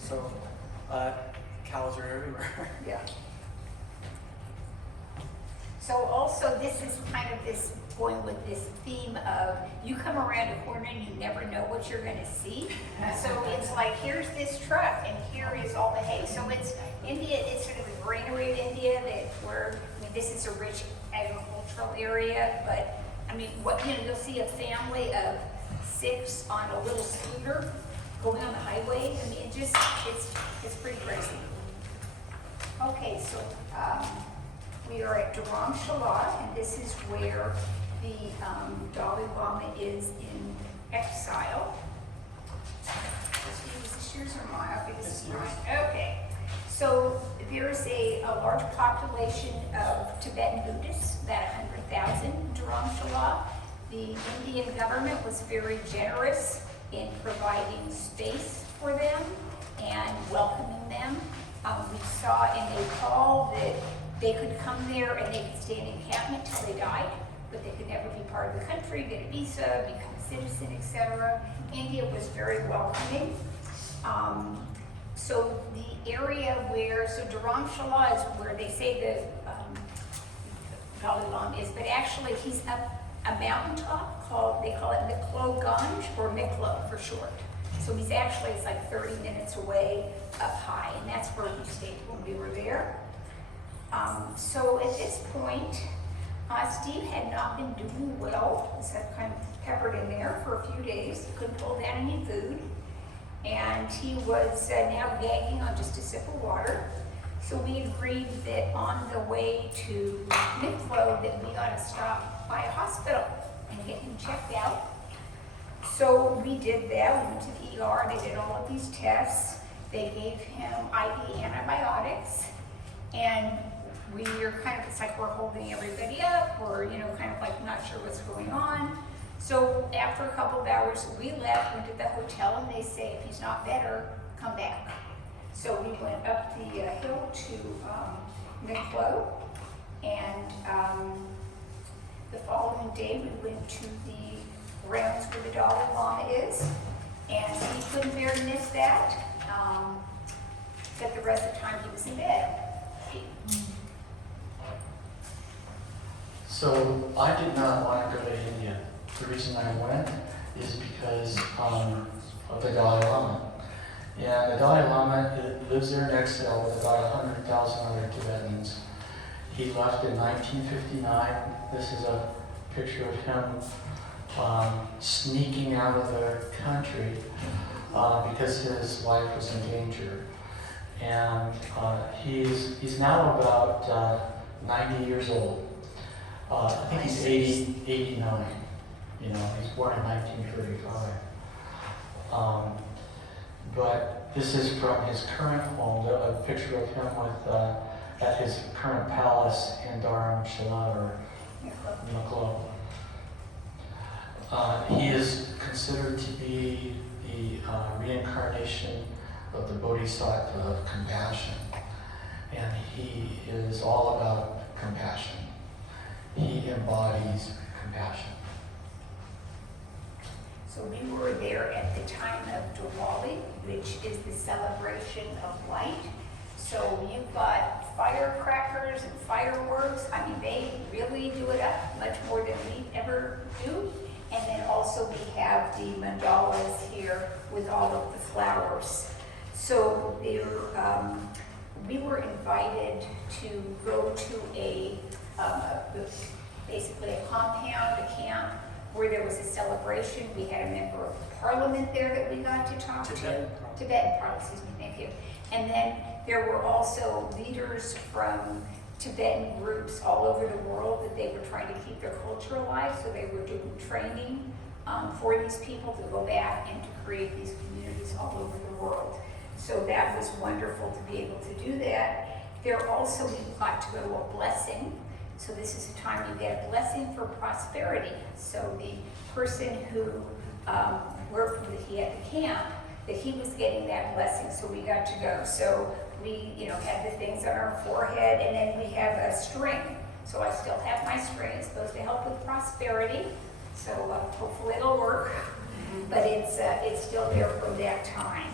So cows are everywhere. Yeah. So also, this is kind of this, going with this theme of, you come around a corner and you never know what you're gonna see. So it's like, here's this truck and here is all the hay. So it's, India, it's sort of the greenery of India that where, I mean, this is a rich agricultural area, but I mean, you'll see a family of 6 on a little scooter going on the highway. I mean, it's pretty crazy. Okay, so we are at Dharamshala, and this is where the Dalai Lama is in exile. Is this yours or mine? Okay, this is mine. Okay, so there's a large population of Tibetan Buddhists, about 100,000 in Dharamshala. The Indian government was very generous in providing space for them and welcoming them. We saw in Nepal that they could come there and they could stay in encampment till they died, but they could never be part of the country, get a visa, become a citizen, etc. India was very welcoming. So the area where, so Dharamshala is where they say the Dalai Lama is, but actually he's up a mountaintop called, they call it Miklo Ganj, or Miklo for short. So he's actually, it's like 30 minutes away up high, and that's where we stayed when we were there. So at this point, Steve had not been doing well. He's kind of peppered in there for a few days. He couldn't pull down any food. And he was now gagging on just a sip of water. So we agreed that on the way to Miklo that we ought to stop by a hospital and get him checked out. So we did that. We went to the ER. They did all of these tests. They gave him IV antibiotics. And we're kind of, it's like we're holding everybody up. We're, kind of like not sure what's going on. So after a couple of hours, we left, went to the hotel, and they say, if he's not better, come back. So we went up the hill to Miklo, and the following day we went to the grounds where the Dalai Lama is, and he couldn't bear to miss that, but the rest of the time he was in bed. So I did not want to go to India. The reason I went is because of the Dalai Lama. And the Dalai Lama lives there in exile with about 100,000 other Tibetans. He left in 1959. This is a picture of him sneaking out of the country because his life was in danger. And he's now about 90 years old. I think he's 89. He's born in 1935. But this is from his current home, a picture of him with at his current palace in Dharamshala or Miklo. He is considered to be the reincarnation of the Bodhisattva of compassion. And he is all about compassion. He embodies compassion. So we were there at the time of Diwali, which is the celebration of light. So you've got firecrackers and fireworks. I mean, they really do it up much more than we ever do. And then also we have the mandalas here with all of the flowers. So there, we were invited to go to basically a compound, a camp, where there was a celebration. We had a member of parliament there that we got to talk to. Tibetan parliament, excuse me, thank you. And then there were also leaders from Tibetan groups all over the world that they were trying to keep their culture alive, so they were doing training for these people to go back and to create these communities all over the world. So that was wonderful to be able to do that. There also, we got to go to a blessing. So this is a time you get a blessing for prosperity. So the person who worked with he at the camp, that he was getting that blessing, so we got to go. So we, had the things on our forehead, and then we have a string. So I still have my string. It's supposed to help with prosperity. So hopefully it'll work. But it's still there from that time.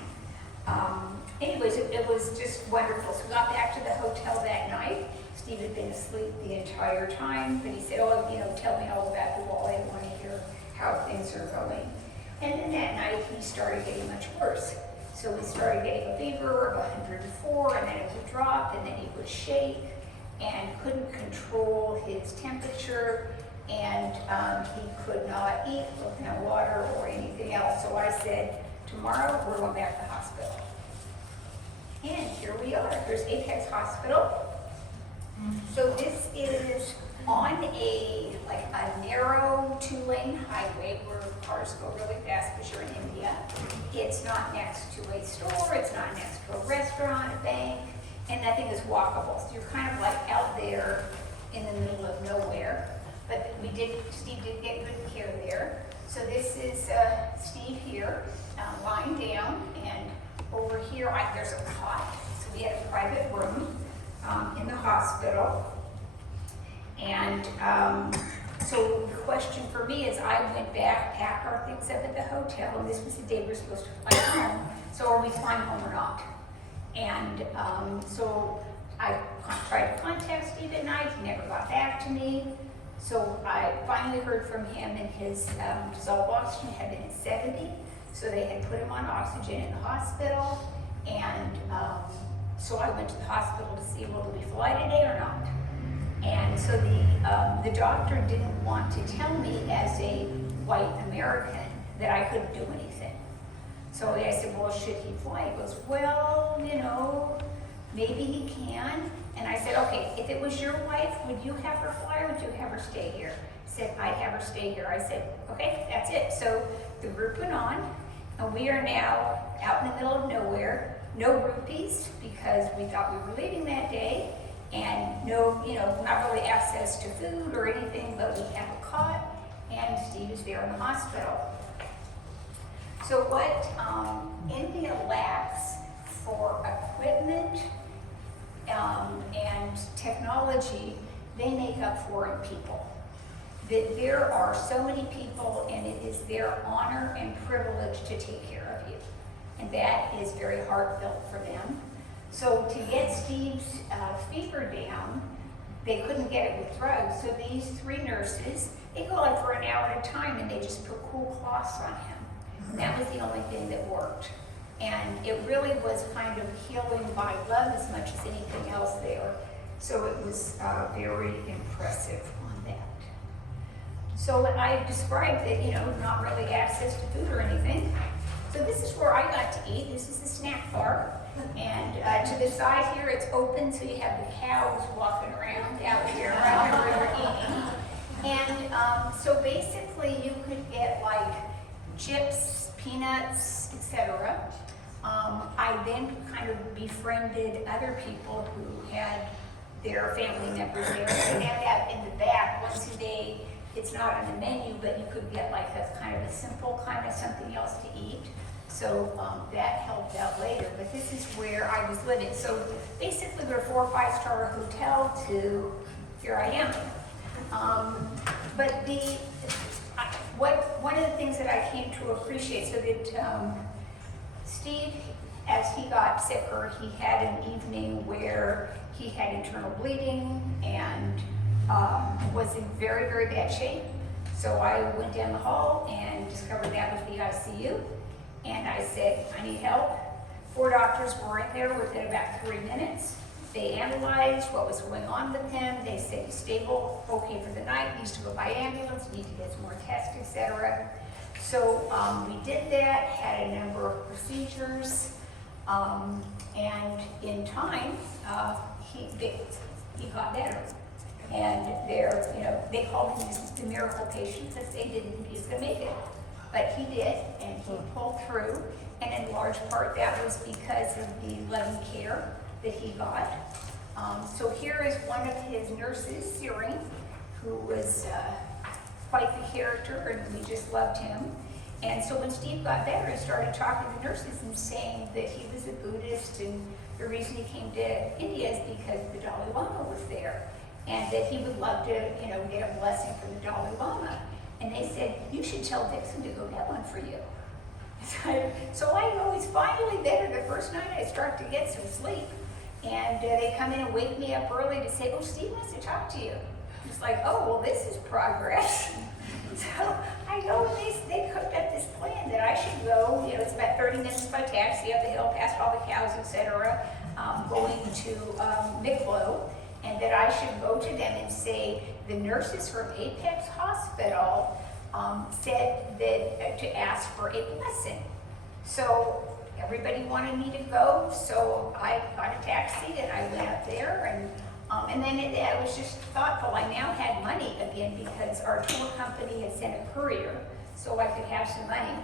Anyways, it was just wonderful. So we got back to the hotel that night. Steve had been asleep the entire time, but he said, oh, tell me all about the wall. I want to hear how things are going. And then that night, he started getting much worse. So he started getting a fever of 104, and then it would drop, and then he would shake, and couldn't control his temperature, and he could not eat, no water, or anything else. So I said, tomorrow, we're going back to the hospital. And here we are. There's Apex Hospital. So this is on a narrow 2-lane highway where cars go really fast because you're in India. It's not next to a store, it's not next to a restaurant, a bank, and nothing is walkable. So you're kind of like out there in the middle of nowhere. But Steve did get good care there. So this is Steve here, lying down, and over here there's a cot. So we had a private room in the hospital. And so the question for me is, I went back, packed our things up at the hotel, and this was the day we were supposed to fly home. So are we flying home or not? And so I tried to contact Steve at night. He never got back to me. So I finally heard from him, and his dissolved oxygen had been at 70. So they had put him on oxygen in the hospital. And so I went to the hospital to see, will we fly today or not? And so the doctor didn't want to tell me as a white American that I couldn't do anything. So I said, well, should he fly? He goes, well, maybe he can. And I said, okay, if it was your wife, would you have her fly or would you have her stay here? He said, I'd have her stay here. I said, okay, that's it. So the group went on, and we are now out in the middle of nowhere, no groupies because we thought we were leaving that day, and no, not really access to food or anything, but we have a cot, and Steve is there in the hospital. So what India lacks for equipment and technology, they make up for in people. That there are so many people, and it is their honor and privilege to take care of you. And that is very heartfelt for them. So to get Steve's fever down, they couldn't get it with drugs. So these 3 nurses, they go like for an hour at a time, and they just put cool cloths on him. And that was the only thing that worked. And it really was kind of healing by love as much as anything else there. So it was very impressive on that. So when I described that, not really access to food or anything. So this is where I got to eat. This is the snack bar. And to the side here, it's open, so you have the cows walking around out here where you're eating. And so basically you could get like chips, peanuts, etc. I then kind of befriended other people who had their family members there. They had that in the back once a day. It's not on the menu, but you could get like a kind of a simple kind of something else to eat. So that helped out later. But this is where I was living. So basically we're a 4 or 5-star hotel to here I am. But one of the things that I came to appreciate, so that Steve, as he got sicker, he had an evening where he had internal bleeding and was in very, very bad shape. So I went down the hall and discovered that was the ICU. And I said, I need help. 4 doctors were in there within about 3 minutes. They analyzed what was going on with him. They said he's stable, okay for the night, needs to go by ambulance, need to get some more tests, etc. So we did that, had a number of procedures, and in time, he got better. And they called him the miracle patient because they didn't think he was going to make it. But he did, and he pulled through, and in large part that was because of the loving care that he got. So here is one of his nurses, Siri, who was quite the character, and we just loved him. And so when Steve got better, he started talking to the nurses and saying that he was a Buddhist, and the reason he came to India is because the Dalai Lama was there, and that he would love to, get a blessing from the Dalai Lama. And they said, you should tell Dickson to go get one for you. So I know he's finally better. The first night I start to get some sleep. And they come in and wake me up early to say, oh, Steve wants to talk to you. It's like, oh, well, this is progress. So I go, and they cooked up this plan that I should go, it's about 30 minutes by taxi up the hill, past all the cows, etc., going to Miklo, and that I should go to them and say, the nurses from Apex Hospital said that to ask for a blessing. So everybody wanted me to go, so I got a taxi and I went up there, and then I was just thoughtful. I now had money again because our tour company had sent a courier so I could have some money.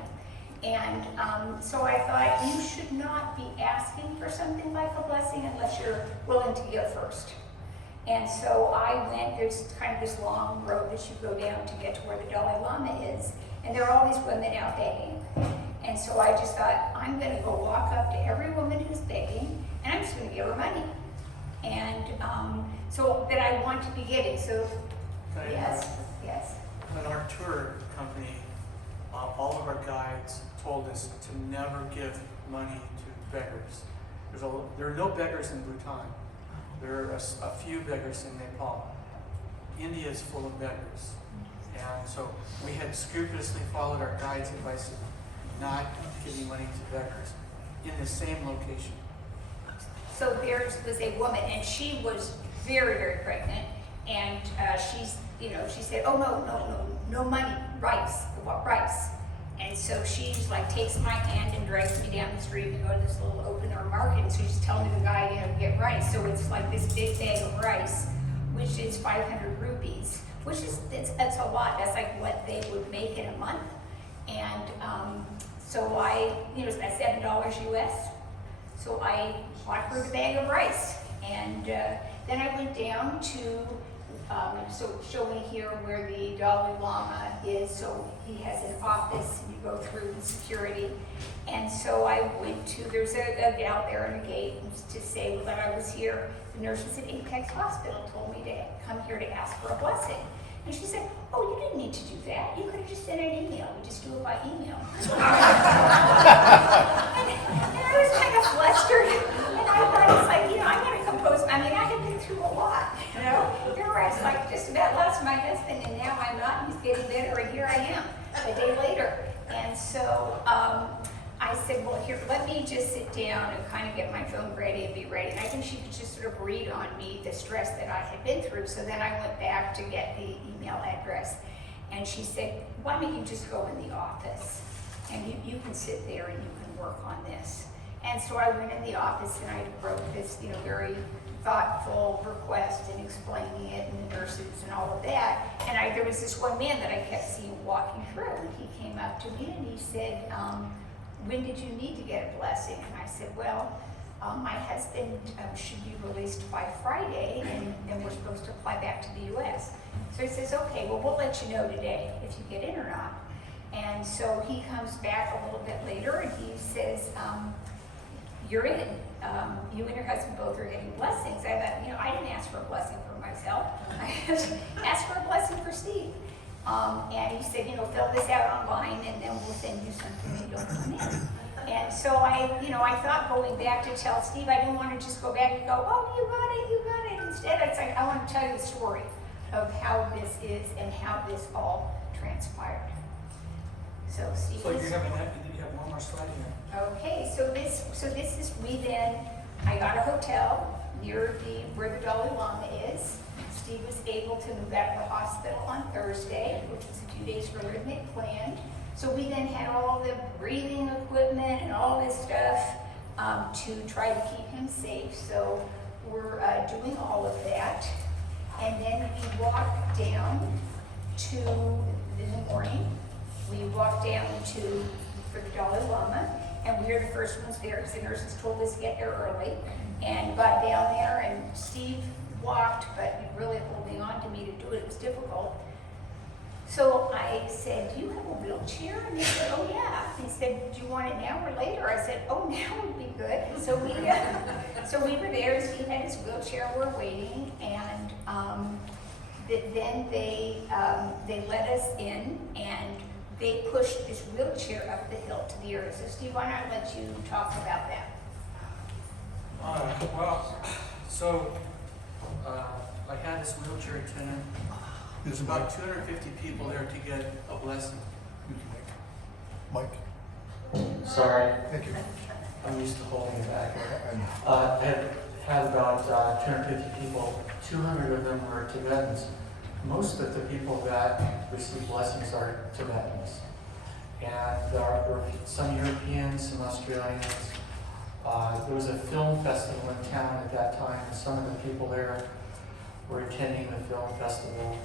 And so I thought, you should not be asking for something like a blessing unless you're willing to give first. And so I went, there's kind of this long road that you go down to get to where the Dalai Lama is, and there are all these women out begging. And so I just thought, I'm gonna go walk up to every woman who's begging, and I'm just gonna give her money. And so that I want to be giving, so, Can I yes, yes. In our tour company, all of our guides told us to never give money to beggars. There are no beggars in Bhutan. There are a few beggars in Nepal. India is full of beggars. And so we had scrupulously followed our guide's advice of not giving money to beggars in the same location. So there was a woman, and she was very, very pregnant, and she said, oh, no money, rice. What rice? And so she's like, takes my hand and drags me down the street. We go to this little open air market, and so she's telling the guy, get rice. So it's like this big bag of rice, which is 500 rupees, which is, that's a lot. That's like what they would make in a month. And so it's about $7 US. So I bought her the bag of rice. And then I went down to, so showing here where the Dalai Lama is. So he has an office, and you go through the security. And so I went to, there's a gal there on the gate to say that I was here. The nurses at Apex Hospital told me to come here to ask for a blessing. And she said, oh, you didn't need to do that. You could have just sent an email. We just do it by email. and I was kind of flustered. And I thought, it's like, I got to compose. I mean, I had been through a lot, Here I was like just about lost my husband, and now I'm not. He's getting better, and here I am a day later. And so I said, well, here, let me just sit down and kind of get my phone ready and be ready. And I think she could just sort of read on me the stress that I had been through. So then I went back to get the email address. And she said, why don't you just go in the office? And you can sit there and you can work on this. And so I went in the office and I wrote this, very thoughtful request and explaining it and the nurses and all of that. And there was this one man that I kept seeing walking through. And he came up to me and he said, when did you need to get a blessing? And I said, well, my husband should be released by Friday, and then we're supposed to fly back to the U.S. So he says, okay, well, we'll let you know today if you get in or not. And so he comes back a little bit later, and he says, you're in. You and your husband both are getting blessings. I thought, I didn't ask for a blessing for myself. I asked for a blessing for Steve. And he said, fill this out online, and then we'll send you something when you don't come in. And so I thought going back to tell Steve, I didn't want to just go back and go, oh, you got it. Instead, it's like, I want to tell you the story of how this is and how this all transpired. So Steve. So you have one more slide here. Okay, so this is, I got a hotel near where the Dalai Lama is. Steve was able to move out of the hospital on Thursday, which was a few days earlier than they planned. So we then had all the breathing equipment and all this stuff to try to keep him safe. So we're doing all of that. And then we walked down in the morning, we walked down for the Dalai Lama, and we were the first ones there because the nurses told us to get there early, and got down there, and Steve walked, but really holding on to me to do it, it was difficult. So I said, do you have a wheelchair? And they said, oh yeah. He said, do you want it now or later? I said, oh, now would be good. So we were there, Steve had his wheelchair, we're waiting, and then they let us in, and they pushed this wheelchair up the hill to the area. So Steve, why not let you talk about that? I had this wheelchair attendant. Is There's about 250 people there to get a blessing. Mike? Sorry, Thank you. I'm used to holding it back. And I had about 250 people. 200 of them were Tibetans. Most of the people that received blessings are Tibetans. And there were some Europeans, some Australians. There was a film festival in town at that time, and some of the people there were attending the film festival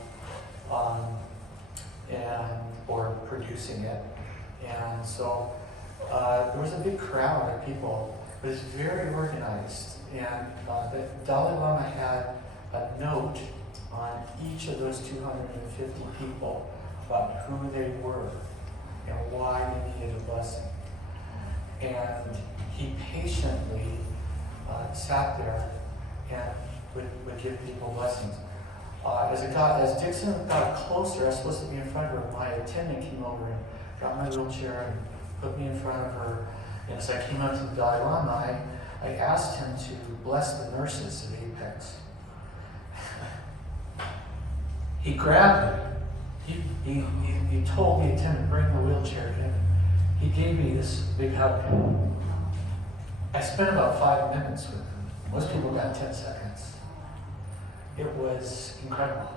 or producing it. And so there was a big crowd of people. It was very organized. And the Dalai Lama had a note on each of those 250 people about who they were and why they needed a blessing. And he patiently sat there and would give people blessings. As Dickson got closer, I was supposed to be in front of her. My attendant came over and got my wheelchair and put me in front of her. And as I came up to the Dalai Lama, I asked him to bless the nurses at Apex. He grabbed me. He told the attendant, bring the wheelchair in. He gave me this big hug. I spent about 5 minutes with him. Most people got 10 seconds. It was incredible.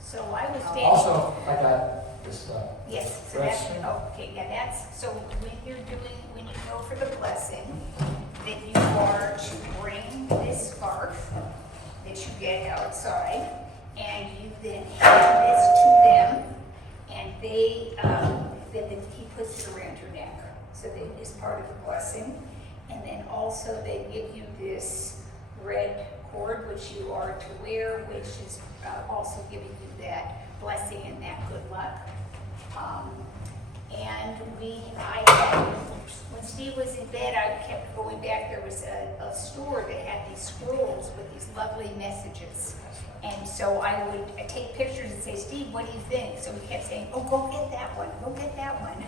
So I was standing. Also, I got this Yes, so That's that's, true. okay, yeah, that's, so when you go for the blessing, that you are to bring this scarf that you get outside, and you then hand this to them, and they, then he puts it around your neck, so that is part of the blessing. And then also they give you this red cord, which you are to wear, which is also giving you that blessing and that good luck. When Steve was in bed, I kept going back. There was a store that had these scrolls with these lovely messages. And so I would take pictures and say, Steve, what do you think? So he kept saying, oh, go get that one, go get that one.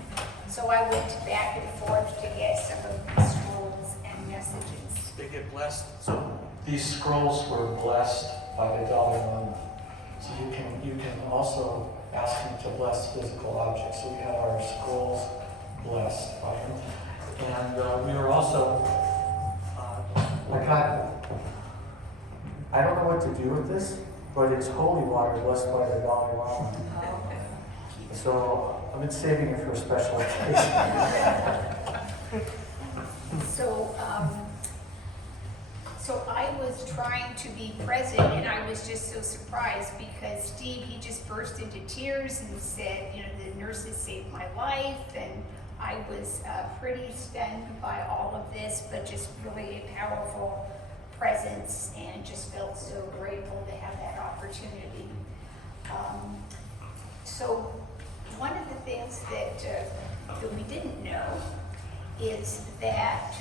So I went back and forth to get some of these scrolls and messages. They get blessed. So these scrolls were blessed by the Dalai Lama. So you can also ask him to bless physical objects. So we have our scrolls blessed by him. And we were also, I don't know what to do with this, but it's holy water blessed by the Dalai Lama. So I've been saving it for a special occasion. So I was trying to be present, and I was just so surprised because Steve, he just burst into tears and said, the nurses saved my life, and I was pretty stunned by all of this, but just really a powerful presence, and just felt so grateful to have that opportunity. So one of the things that we didn't know is that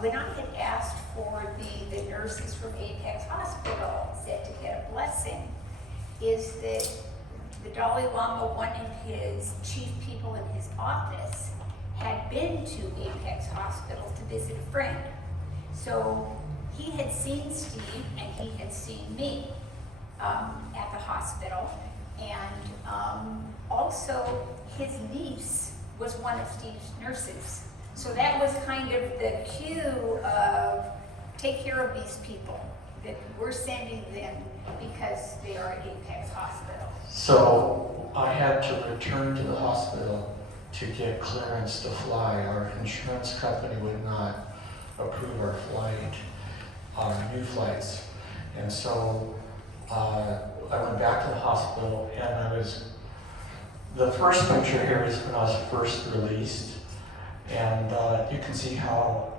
when I had asked for the nurses from Apex Hospital said to get a blessing, is that the Dalai Lama, one of his chief people in his office, had been to Apex Hospital to visit a friend. So he had seen Steve and he had seen me at the hospital, and also his niece was one of Steve's nurses. So that was kind of the cue of take care of these people, that we're sending them because they are at Apex Hospital. So I had to return to the hospital to get clearance to fly. Our insurance company would not approve our flight, our new flights. And so I went back to the hospital, and the first picture here is when I was first released. And you can see how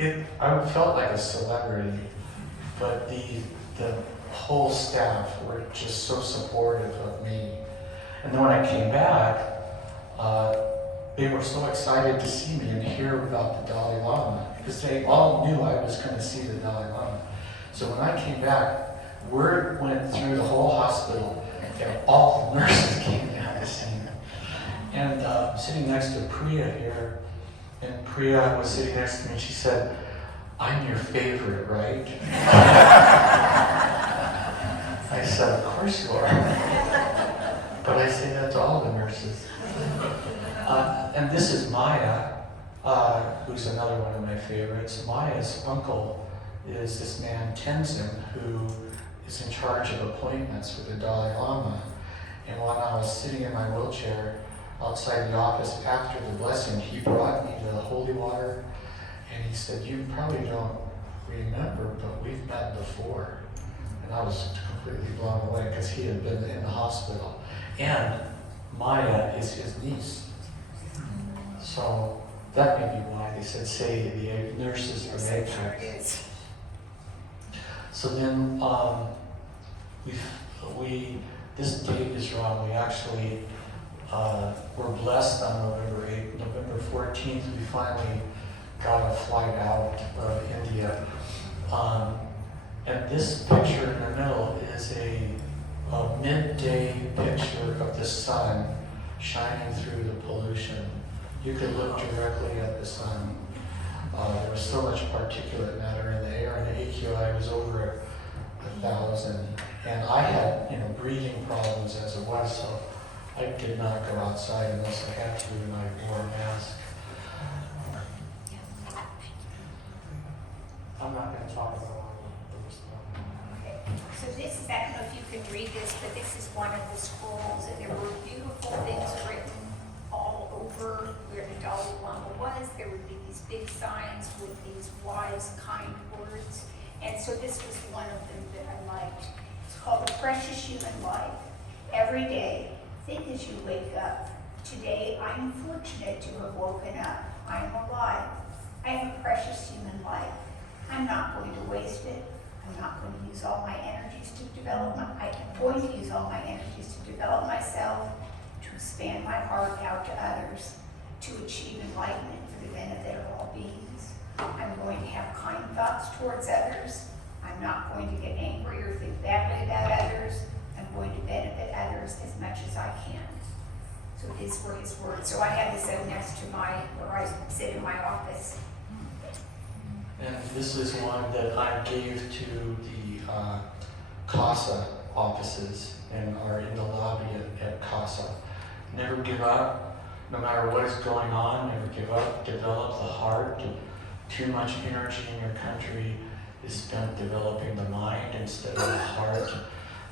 I felt like a celebrity, but the whole staff were just so supportive of me. And then when I came back, they were so excited to see me and hear about the Dalai Lama, because they all knew I was going to see the Dalai Lama. So when I came back, word went through the whole hospital, and all the nurses came down to see me. And sitting next to Priya here, And Priya was sitting next to me and she said, "I'm your favorite, right?" I said, "Of course you are." But I say that to all the nurses. And this is Maya, who's another one of my favorites. Maya's uncle is this man, Tenzin, who is in charge of appointments with the Dalai Lama. And when I was sitting in my wheelchair outside the office after the blessing, he brought me to the holy water, and he said, "You probably don't remember, but we've met before." And I was completely blown away because he had been in the hospital. And Maya is his niece. So that may be why they said, say the nurses are matrix. So then this date is wrong. We actually were blessed on November 8th. November 14th, we finally got a flight out of India. And this picture in the middle is a midday picture of the sun shining through the pollution. You could look directly at the sun. There was so much particulate matter in the air, and the AQI was over 1,000. And I had, breathing problems as it was, so I did not go outside unless I had to, and I wore a mask. I'm not going to talk about all of this stuff. Okay. So this is, I don't know if you can read this, but this is one of the scrolls, and there were beautiful things written all over where the Dalai Lama was. There would be these big signs with these wise, kind words. And so this was one of them that I liked. It's called The Precious Human Life. Every day, think as you wake up. Today, I am fortunate to have woken up. I am alive. I have a precious human life. I'm not going to waste it. I'm not going to use all my energies to develop I'm going to use all my energies to develop myself, to expand my heart out to others, to achieve enlightenment for the benefit of all beings. I'm going to have kind thoughts towards others. I'm not going to get angry or think badly about others. I'm going to benefit others as much as I can. So these were his words. So I have this up next to where I sit in my office. And this is one that I gave to the CASA offices and are in the lobby at CASA. Never give up, no matter what is going on, never give up, develop the heart. Too much energy in your country is spent developing the mind instead of the heart.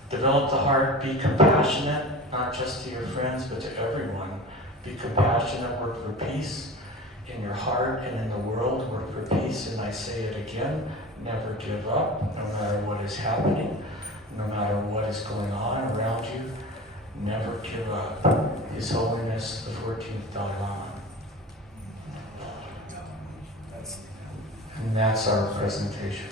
Develop the heart, be compassionate, not just to your friends, but to everyone. Be compassionate, work for peace in your heart and in the world, work for peace. And I say it again, never give up, no matter what is happening, no matter what is going on around you, never give up. His Holiness the 14th Dalai Lama. And that's our presentation.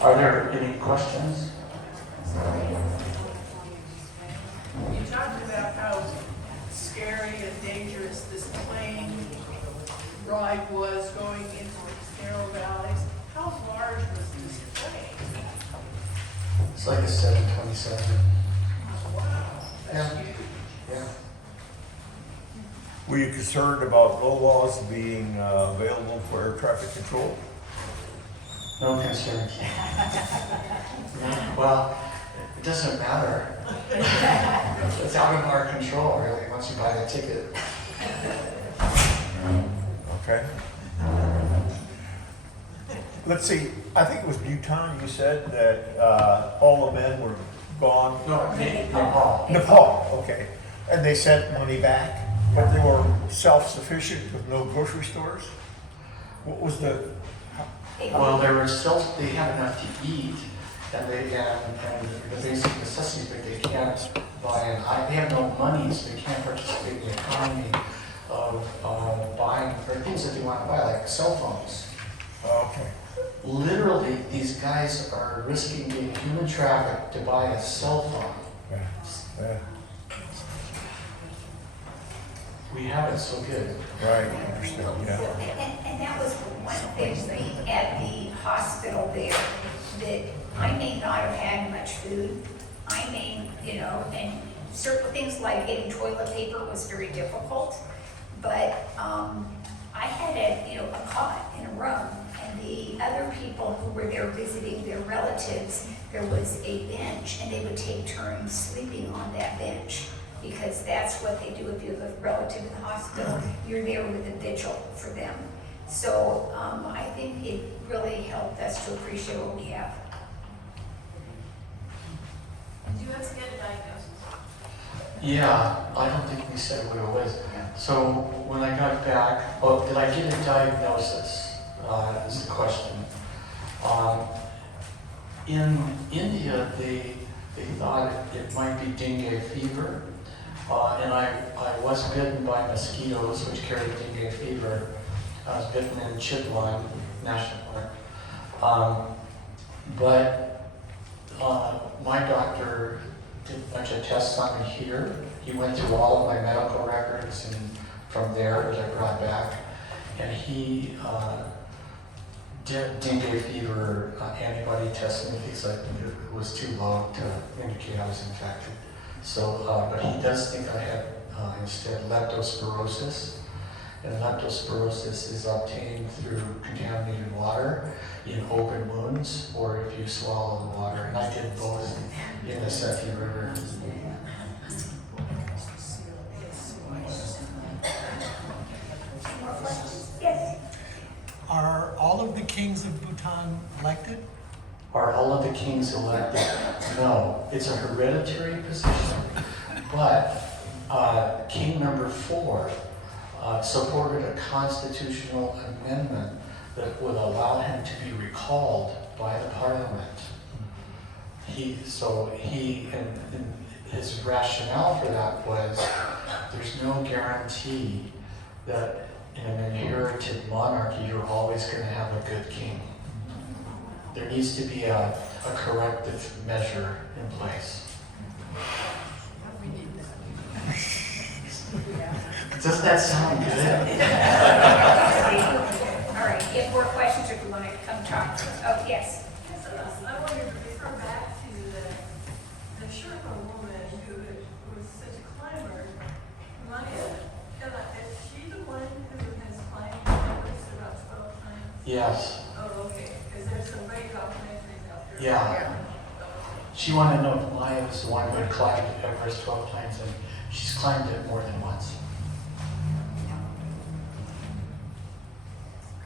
Are there any questions? You talked about how scary and dangerous this plane ride was going into these narrow valleys. How large was this plane? It's like a 727. Wow, that's Yeah. huge. Yeah. Were you concerned about low laws being available for air traffic control? No concerns. No, well, it doesn't matter. It's out of our control, really, once you buy the ticket. Okay. Let's see, I think it was Bhutan you said that all the men were gone. No, Nepal. Nepal, okay. And they sent money back, but they were self-sufficient with no grocery stores? What was the... Well, they have enough to eat, and the basic necessities, but they can't buy they have no money, so they can't participate in the economy of buying or things that they want to buy, like cell phones. Okay. Literally, these guys are risking being human trafficked to buy a cell phone. Yeah. Yeah. we have it so good. Right, understood, yeah. And that was one thing at the hospital there, that I may not have had much food. I may, and certain things like getting toilet paper was very difficult. But I had a cot in a room, and the other people who were there visiting their relatives, there was a bench, and they would take turns sleeping on that bench, because that's what they do if you have a relative in the hospital. You're there with a vigil for them. So I think it really helped us to appreciate what we have. Do you have to get a diagnosis? Yeah, I don't think we said what it was. So when I got back, did I get a diagnosis? Is the question. In India, they thought it might be dengue fever, and I was bitten by mosquitoes, which carried dengue fever. I was bitten in Chitwan National Park. But my doctor did a bunch of tests on me here. He went through all of my medical records and from there that I brought back, and he did dengue fever antibody testing. He's like, it was too low to indicate I was infected. So, but he does think I had instead leptospirosis. And leptospirosis is obtained through contaminated water in open wounds or if you swallow the water. And I did both in the Seti River. More questions? Yes. Are all of the kings of Bhutan elected? Are all of the kings elected? No, it's a hereditary position. But king number 4 supported a constitutional amendment that would allow him to be recalled by the parliament. And his rationale for that was there's no guarantee that in an inherited monarchy you're always going to have a good king. There needs to be a corrective measure in place. Doesn't that sound good? All right, if more questions, or if you want to come talk to us. Oh, yes. I wanted to refer back to the Sherpa woman who was such a climber. Maya, is she the one who has climbed Everest about 12 times? Yes. Oh, okay, because there's some great documentaries out there. Yeah. She wanted to know if Maya was the one who had climbed Everest 12 times, and she's climbed it more than once.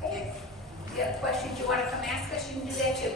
Okay. If you have questions you want to come ask us, you can do that too.